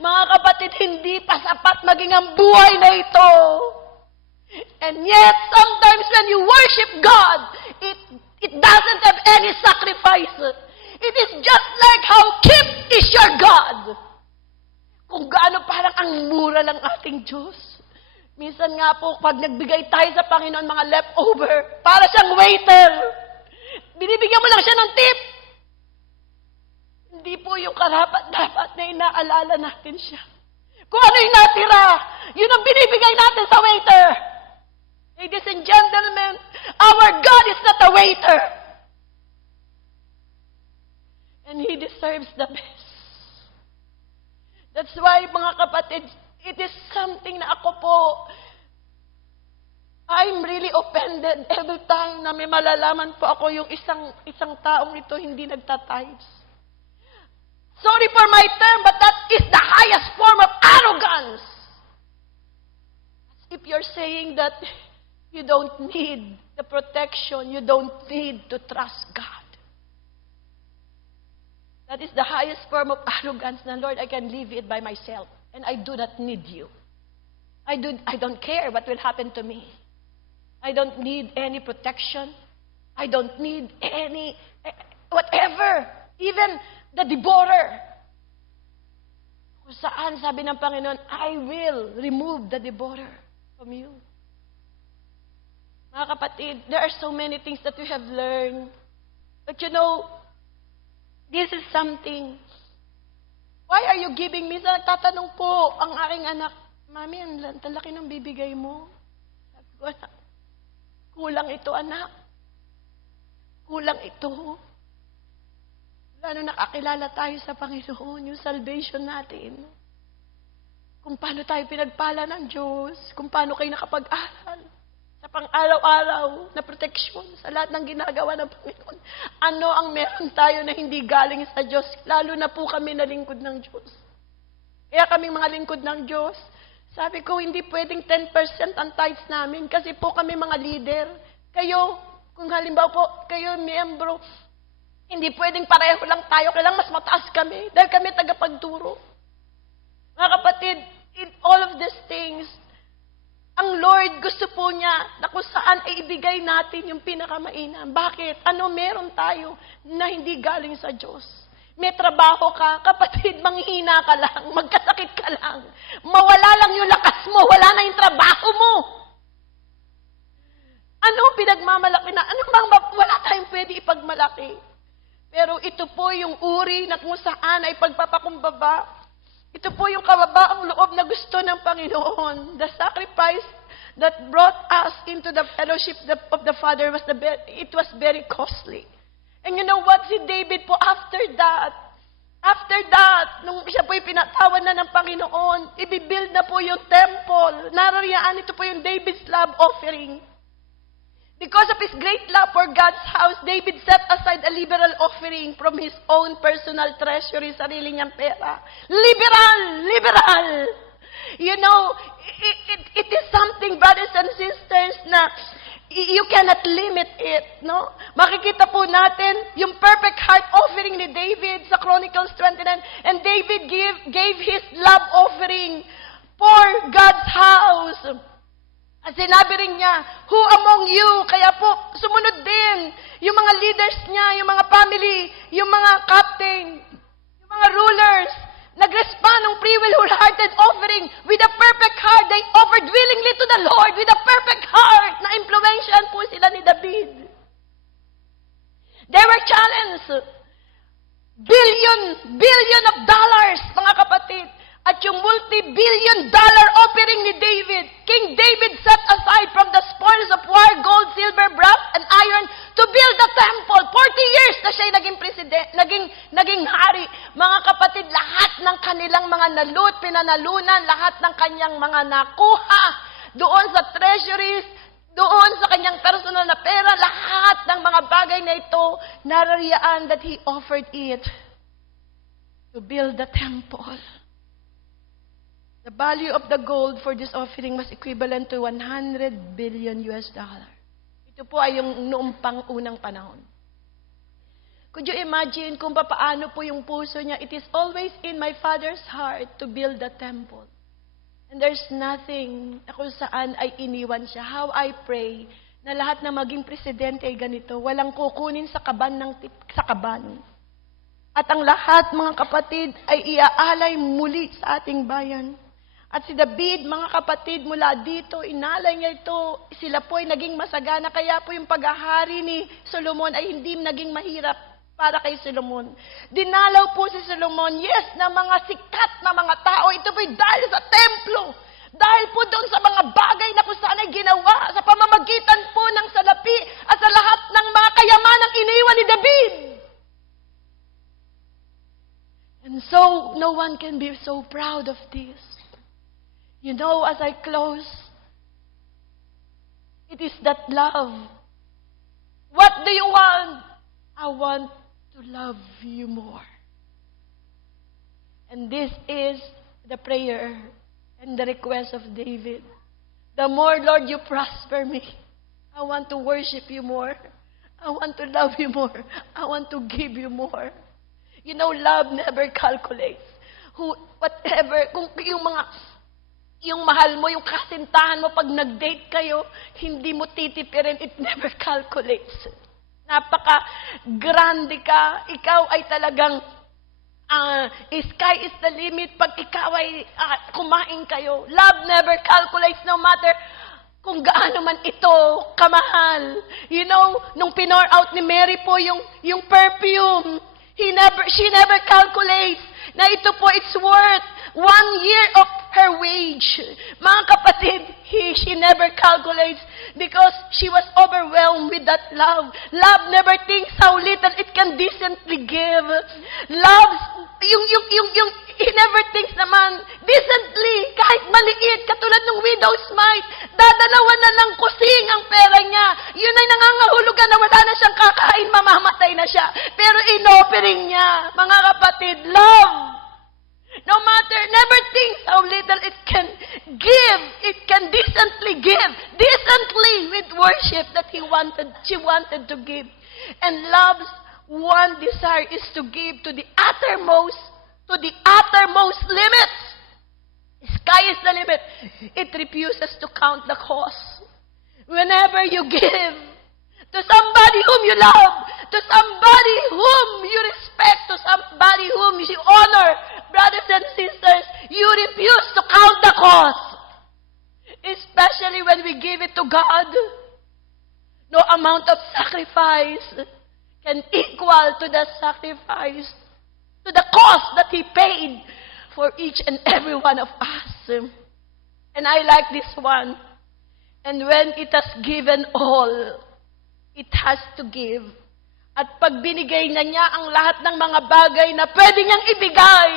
Mga kapatid, hindi pa sapat maging ang buhay na ito. And yet, sometimes when you worship God, it doesn't have any sacrifice. It is just like how Kip is your God. Kung gaano parang ang mura ng ating Diyos. Minsan nga po, pag nagbigay tayo sa Panginoon mga leftover, para siyang waiter. Binibigyan mo lang siya ng tip. Hindi po yung karapat-dapat na inaalala natin siya. Kung ano yung natira, yun ang binibigay natin sa waiter. Ladies and gentlemen, our God is not a waiter. And He deserves the best. That's why, mga kapatid, it is something na ako po, I'm really offended every time na may malalaman po ako yung isang taong ito hindi nagtitithes. Sorry for my term, but that is the highest form of arrogance. If you're saying that you don't need the protection, you don't need to trust God. That is the highest form of arrogance na, Lord, I can live it by myself. And I do not need you. I don't care what will happen to me. I don't need any protection. I don't need any, whatever. Even the devourer. Kung saan, sabi ng Panginoon, I will remove the devourer from you. Mga kapatid, there are so many things that we have learned. But you know, this is something. Why are you giving me? Nagtatanong po ang aking anak, Mami, ang laki ng bibigay mo. Sabi ko, anak, kulang ito, anak. Kulang ito. Lalo nakakilala tayo sa Panginoon, yung salvation natin. Kung paano tayo pinagpala ng Diyos, kung paano kayo nakapag-aral, sa pang-araw-araw na proteksyon sa lahat ng ginagawa ng Panginoon. Ano ang meron tayo na hindi galing sa Diyos, lalo na po kami na lingkod ng Diyos. Kaya kaming mga lingkod ng Diyos, sabi ko, hindi pwedeng 10% ang tithes namin kasi po kami mga leader. Kayo, kung halimbawa po, kayo miyembro, hindi pwedeng pareho lang tayo, kailangan mas mataas kami dahil kami tagapagturo. Mga kapatid, in all of these things, ang Lord gusto po niya na kung saan ay ibigay natin yung pinakamainam. Bakit? Ano meron tayo na hindi galing sa Diyos? May trabaho ka, kapatid, manghihina ka lang, magkasakit ka lang, mawala lang yung lakas mo, wala na yung trabaho mo. Ano pinagmamalaki na? Ano bang wala tayong pwede ipagmalaki? Pero ito po yung uri na kung saan ay pagpapakumbaba. Ito po yung kababaang loob na gusto ng Panginoon. The sacrifice that brought us into the fellowship of the Father was it was very costly. And you know what? Si David po, after that, nung siya po pinatawan na ng Panginoon, ibibuild na po yung temple. Narariyaan ito po yung David's love offering. Because of his great love for God's house, David set aside a liberal offering from his own personal treasury, sarili niyang pera. Liberal! You know, it is something, brothers and sisters, na you cannot limit it, no? Makikita po natin yung perfect heart offering ni David sa Chronicles 29, and David gave his love offering for God's house. At sinabi rin niya, who among you? Kaya po, sumunod din yung mga leaders niya, yung mga family, yung mga captain, yung mga rulers, nag-respond ng free will, wholehearted offering with a perfect heart. They offered willingly to the Lord with a perfect heart. Na-impluensyahan po sila ni David. They were challenged. Billion of dollars, mga kapatid. At yung multi-billion dollar offering ni David, King David set aside from the spoils of war, gold, silver, brass, and iron to build the temple. 40 years na siya naging president, naging hari. Mga kapatid, lahat ng kanilang mga pinanalunan, lahat ng kanyang mga nakuha doon sa treasuries, doon sa kanyang personal na pera, lahat ng mga bagay na ito, narariyaan that he offered it to build the temple. The value of the gold for this offering was equivalent to 100 billion US dollar. Ito po ay yung noong pang-unang panahon. Could you imagine kung paano po yung puso niya? It is always in my Father's heart to build the temple. And there's nothing na kung saan ay iniwan siya. How I pray na lahat na maging presidente ay ganito. Walang kukunin sa kaban sa kaban. At ang lahat, mga kapatid, ay iaalay muli sa ating bayan. At si David, mga kapatid, mula dito, inalay niya ito. Sila po ay naging masagana. Kaya po yung paghahari ni Solomon ay hindi naging mahirap para kay Solomon. Dinalaw po si Solomon, yes, na mga sikat na mga tao. Ito po dahil sa templo. Dahil po doon sa mga bagay na kung saan ay ginawa sa pamamagitan po ng salapi at sa lahat ng mga kayamanang iniwan ni David. And so, no one can be so proud of this. You know, as I close, it is that love. What do you want? I want to love you more. And this is the prayer and the request of David. The more, Lord, you prosper me, I want to worship you more. I want to love you more. I want to give you more. You know, love never calculates. Whatever, kung yung mahal mo, yung kasintahan mo, pag nag-date kayo, hindi mo titipirin, it never calculates. Napaka-grande ka, ikaw ay talagang, sky is the limit, pag ikaw ay kumain kayo. Love never calculates, no matter kung gaano man ito kamahal. You know, nung pinor out ni Mary po yung perfume, she never calculates na ito po, it's worth 1 year of her wage. Mga kapatid, she never calculates because she was overwhelmed with that love. Love never thinks how little it can decently give. Love, he never thinks naman, decently, kahit maliit, katulad ng widow's mite, dadalawa na lang kusing ang pera niya. Yun ay nangangahulugan na wala na siyang kakain, mamamatay na siya. Pero in-offering niya, mga kapatid, love. No matter, never thinks how little it can give. It can decently give. Decently with worship that she wanted to give. And love's one desire is to give to the uttermost limits. Sky is the limit. It refuses to count the cost. Whenever you give to somebody whom you love, to somebody whom you respect, to somebody whom you honor, brothers and sisters, you refuse to count the cost. Especially when we give it to God. No amount of sacrifice can equal to the sacrifice, to the cost that He paid for each and every one of us. And I like this one. And when it has given all, it has to give. At pag binigay na niya ang lahat ng mga bagay na pwede niyang ibigay,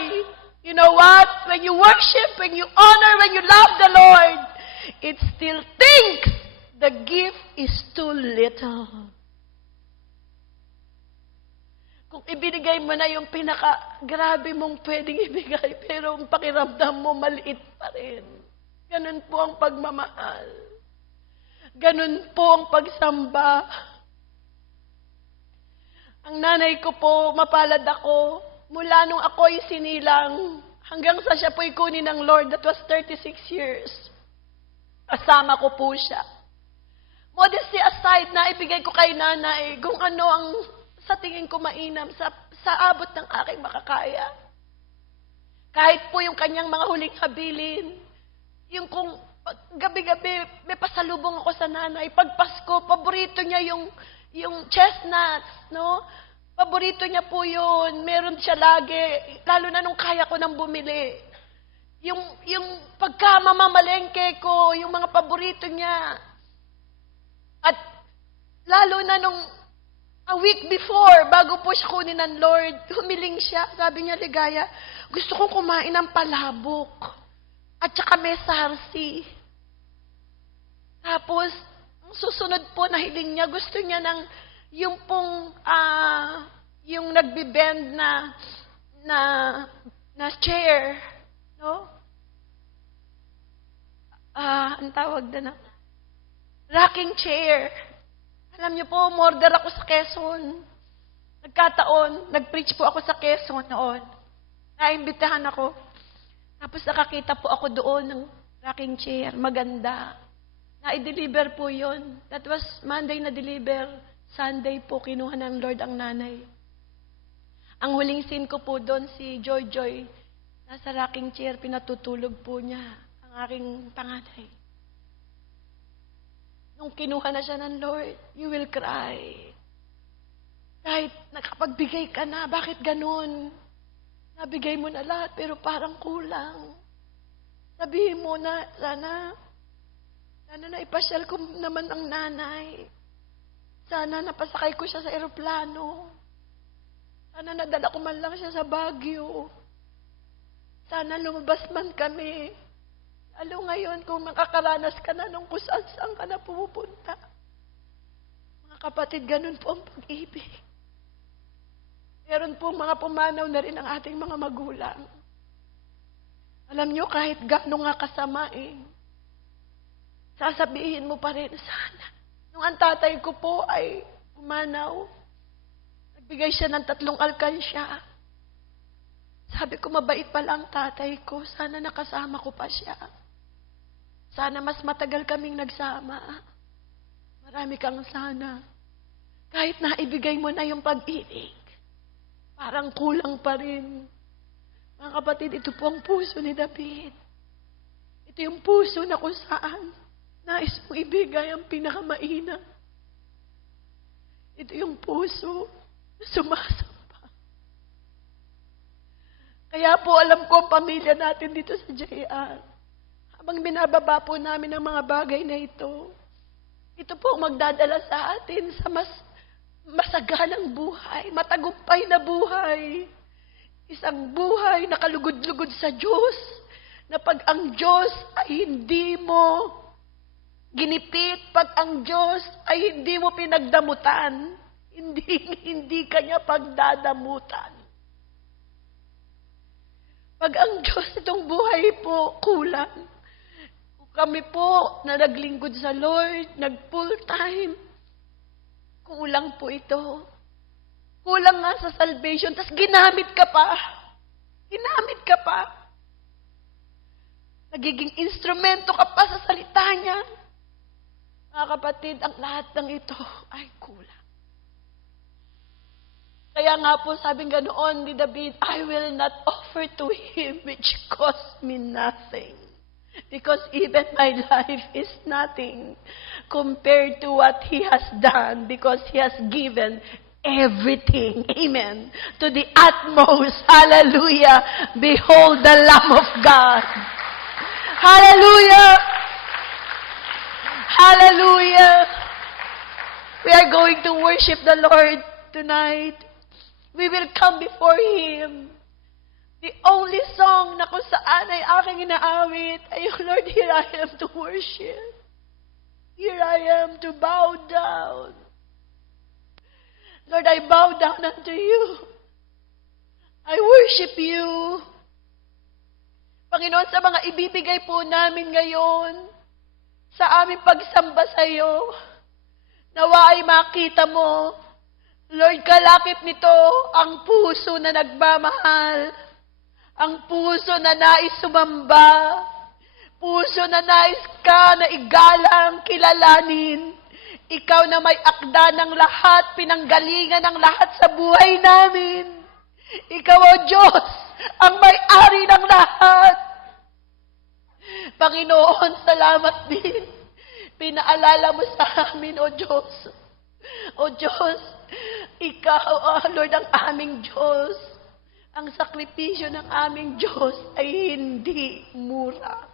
you know what? When you worship, when you honor, when you love the Lord, it still thinks the gift is too little. Kung ibinigay mo na yung pinaka-grabe mong pwedeng ibigay, pero ang pakiramdam mo maliit pa rin. Ganun po ang pagmamahal. Ganun po ang pagsamba. Ang nanay ko po, mapalad ako, mula nung ako'y sinilang, hanggang sa siya po'y kunin ng Lord, that was 36 years. Kasama ko po siya. Modesty aside, na ibigay ko kay nanay kung ano ang sa tingin ko mainam sa abot ng aking makakaya. Kahit po yung kanyang mga huling habilin, yung kung gabi-gabi may pasalubong ako sa nanay, pag Pasko, paborito niya yung chestnuts, no? Paborito niya po yun. Meron siya lagi, lalo na nung kaya ko nang bumili. Yung pagka mamamalengke ko, yung mga paborito niya. At lalo na nung a week before, bago po siya kunin ng Lord, humiling siya. Sabi niya, Ligaya, gusto kong kumain ng palabok. At saka may sarsi. Tapos, ang susunod po na hiling niya, gusto niya ng yung pong, yung nagbibend na chair. No? Ang tawag na rocking chair. Alam niyo po, umorder ako sa Quezon. Nagkataon, nag-preach po ako sa Quezon noon. Naimbitahan ako. Tapos nakakita po ako doon ng rocking chair. Maganda. Na-deliver po yun. That was Monday na deliver. Sunday po, kinuha ng Lord ang nanay. Ang huling scene ko po doon, si Joy. Nasa rocking chair, pinatutulog po niya ang aking panganay. Nung kinuha na siya ng Lord, you will cry. Kahit nakapagbigay ka na, bakit ganun? Nabigay mo na lahat, pero parang kulang. Sabihin mo na, sana na ipasyal ko naman ang nanay. Sana napasakay ko siya sa eroplano. Sana nadala ko man lang siya sa Baguio. Sana lumabas man kami. Lalo ngayon, kung makakaranas ka na nung kung saan ka na pumupunta. Mga kapatid, ganun po ang pag-ibig. Meron po mga pumanaw na rin ang ating mga magulang. Alam nyo, kahit gaano nga kasamain, sasabihin mo pa rin, sana. Nung ang tatay ko po ay pumanaw, nagbigay siya ng 3 alkansya. Sabi ko, mabait pala ang tatay ko. Sana nakasama ko pa siya. Sana mas matagal kaming nagsama. Marami kang sana. Kahit naibigay mo na yung pag-ibig, parang kulang pa rin. Mga kapatid, ito po ang puso ni David. Ito yung puso na kung saan nais mong ibigay ang pinakamainam. Ito yung puso na sumasamba. Kaya po alam ko ang pamilya natin dito sa JR. Habang binababa po namin ang mga bagay na ito po ang magdadala sa atin sa mas masaganang buhay, matagumpay na buhay. Isang buhay na kalugod-lugod sa Diyos, na pag ang Diyos ay hindi mo ginipit, pag ang Diyos ay hindi mo pinagdamutan, hindi kanya pagdadamutan. Pag ang Diyos itong buhay po kulang, kami po na naglingkod sa Lord, nag-full time, kulang po ito. Kulang nga sa salvation, tas ginamit ka pa. Ginamit ka pa. Nagiging instrumento ka pa sa salita niya. Mga kapatid, ang lahat ng ito ay kulang. Kaya nga po, sabing ganoon ni David, I will not offer to him which cost me nothing. Because even my life is nothing compared to what he has done, because he has given everything. Amen. To the utmost. Hallelujah. Behold the Lamb of God. Hallelujah. Hallelujah. We are going to worship the Lord tonight. We will come before Him. The only song na kung saan ay aking inaawit ay, Lord, here I am to worship. Here I am to bow down. Lord, I bow down unto you. I worship you. Panginoon, sa mga ibibigay po namin ngayon, sa aming pagsamba sa iyo, nawa ay makita mo, Lord, kalakip nito ang puso na nagmamahal, ang puso na nais sumamba, Puso na nais ka na igalang, kilalanin. Ikaw na may akda ng lahat, pinanggalingan ng lahat sa buhay namin. Ikaw, O Diyos, ang may-ari ng lahat. Panginoon, salamat din. Pinaalala mo sa amin, O Diyos. O Diyos, Ikaw, Lord, ang aming Diyos. Ang sakripisyo ng aming Diyos ay hindi mura.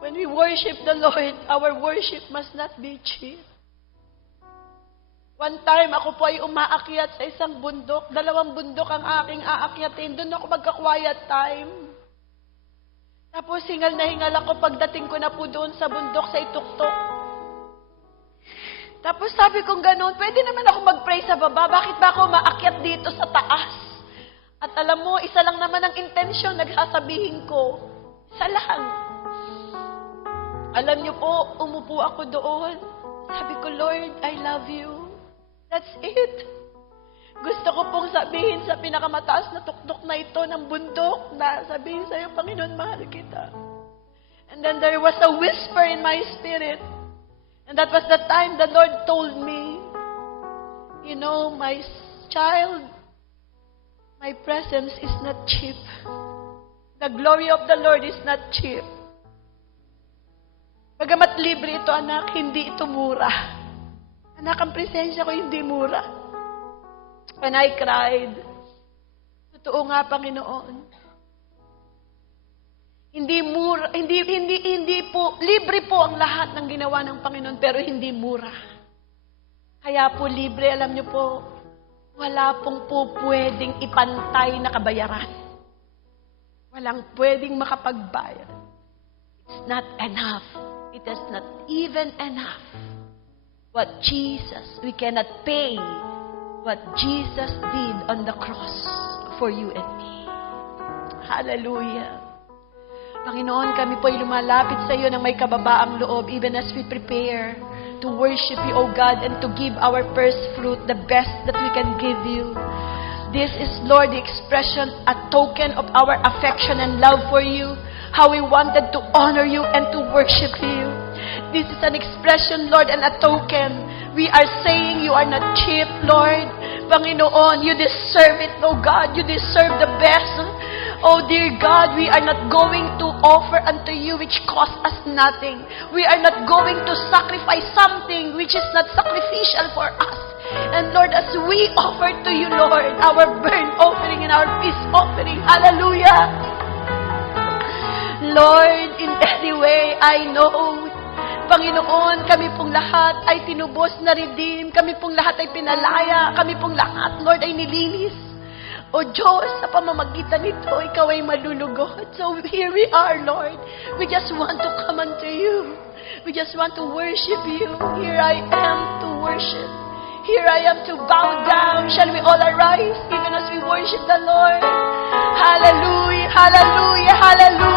When we worship the Lord, our worship must not be cheap. One time, ako po ay umaakyat sa isang bundok. 2 bundok ang aking aakyatin. Doon ako magka-quiet time. Tapos hingal na hingal ako pagdating ko na po doon sa bundok sa ituktok. Tapos sabi kong gano'n, pwede naman ako mag-pray sa baba. Bakit ba ako maakyat dito sa taas? At alam mo, isa lang naman ang intensyon nagsasabihin ko. Isa lang. Alam niyo po, umupo ako doon. Sabi ko, Lord, I love you. That's it. Gusto ko pong sabihin sa pinakamataas na tuktok na ito ng bundok na sabihin sa'yo, Panginoon, mahal kita. And then there was a whisper in my spirit. And that was the time the Lord told me, you know, my child, my presence is not cheap. The glory of the Lord is not cheap. Bagamat libre ito, anak, hindi ito mura. Anak, ang presensya ko hindi mura. When I cried, totoo nga, Panginoon. Hindi mura, hindi po, libre po ang lahat ng ginawa ng Panginoon, pero hindi mura. Kaya po libre, alam niyo po, wala pong po pwedeng ipantay na kabayaran. Walang pwedeng makapagbayad. It's not enough. It is not even enough. What Jesus, we cannot pay what Jesus did on the cross for you and me. Hallelujah. Panginoon, kami po ay lumalapit sa iyo ng may kababaang loob even as we prepare to worship you, O God, and to give our first fruit, the best that we can give you. This is, Lord, the expression, a token of our affection and love for you. How we wanted to honor you and to worship you. This is an expression, Lord, and a token. We are saying you are not cheap, Lord. Panginoon, you deserve it, oh God. You deserve the best. Oh dear God, we are not going to offer unto you which cost us nothing. We are not going to sacrifice something which is not sacrificial for us. And Lord, as we offer to you, Lord, our burnt offering and our peace offering, hallelujah. Lord, in any way, I know, Panginoon, kami pong lahat ay tinubos na redeem, kami pong lahat ay pinalaya, kami pong lahat, Lord, ay nilinis. O Diyos, sa pamamagitan nito, Ikaw ay malulugod. So here we are, Lord. We just want to come unto you. We just want to worship you. Here I am to worship. Here I am to bow down. Shall we all arise, even as we worship the Lord? Hallelujah, hallelujah, hallelujah.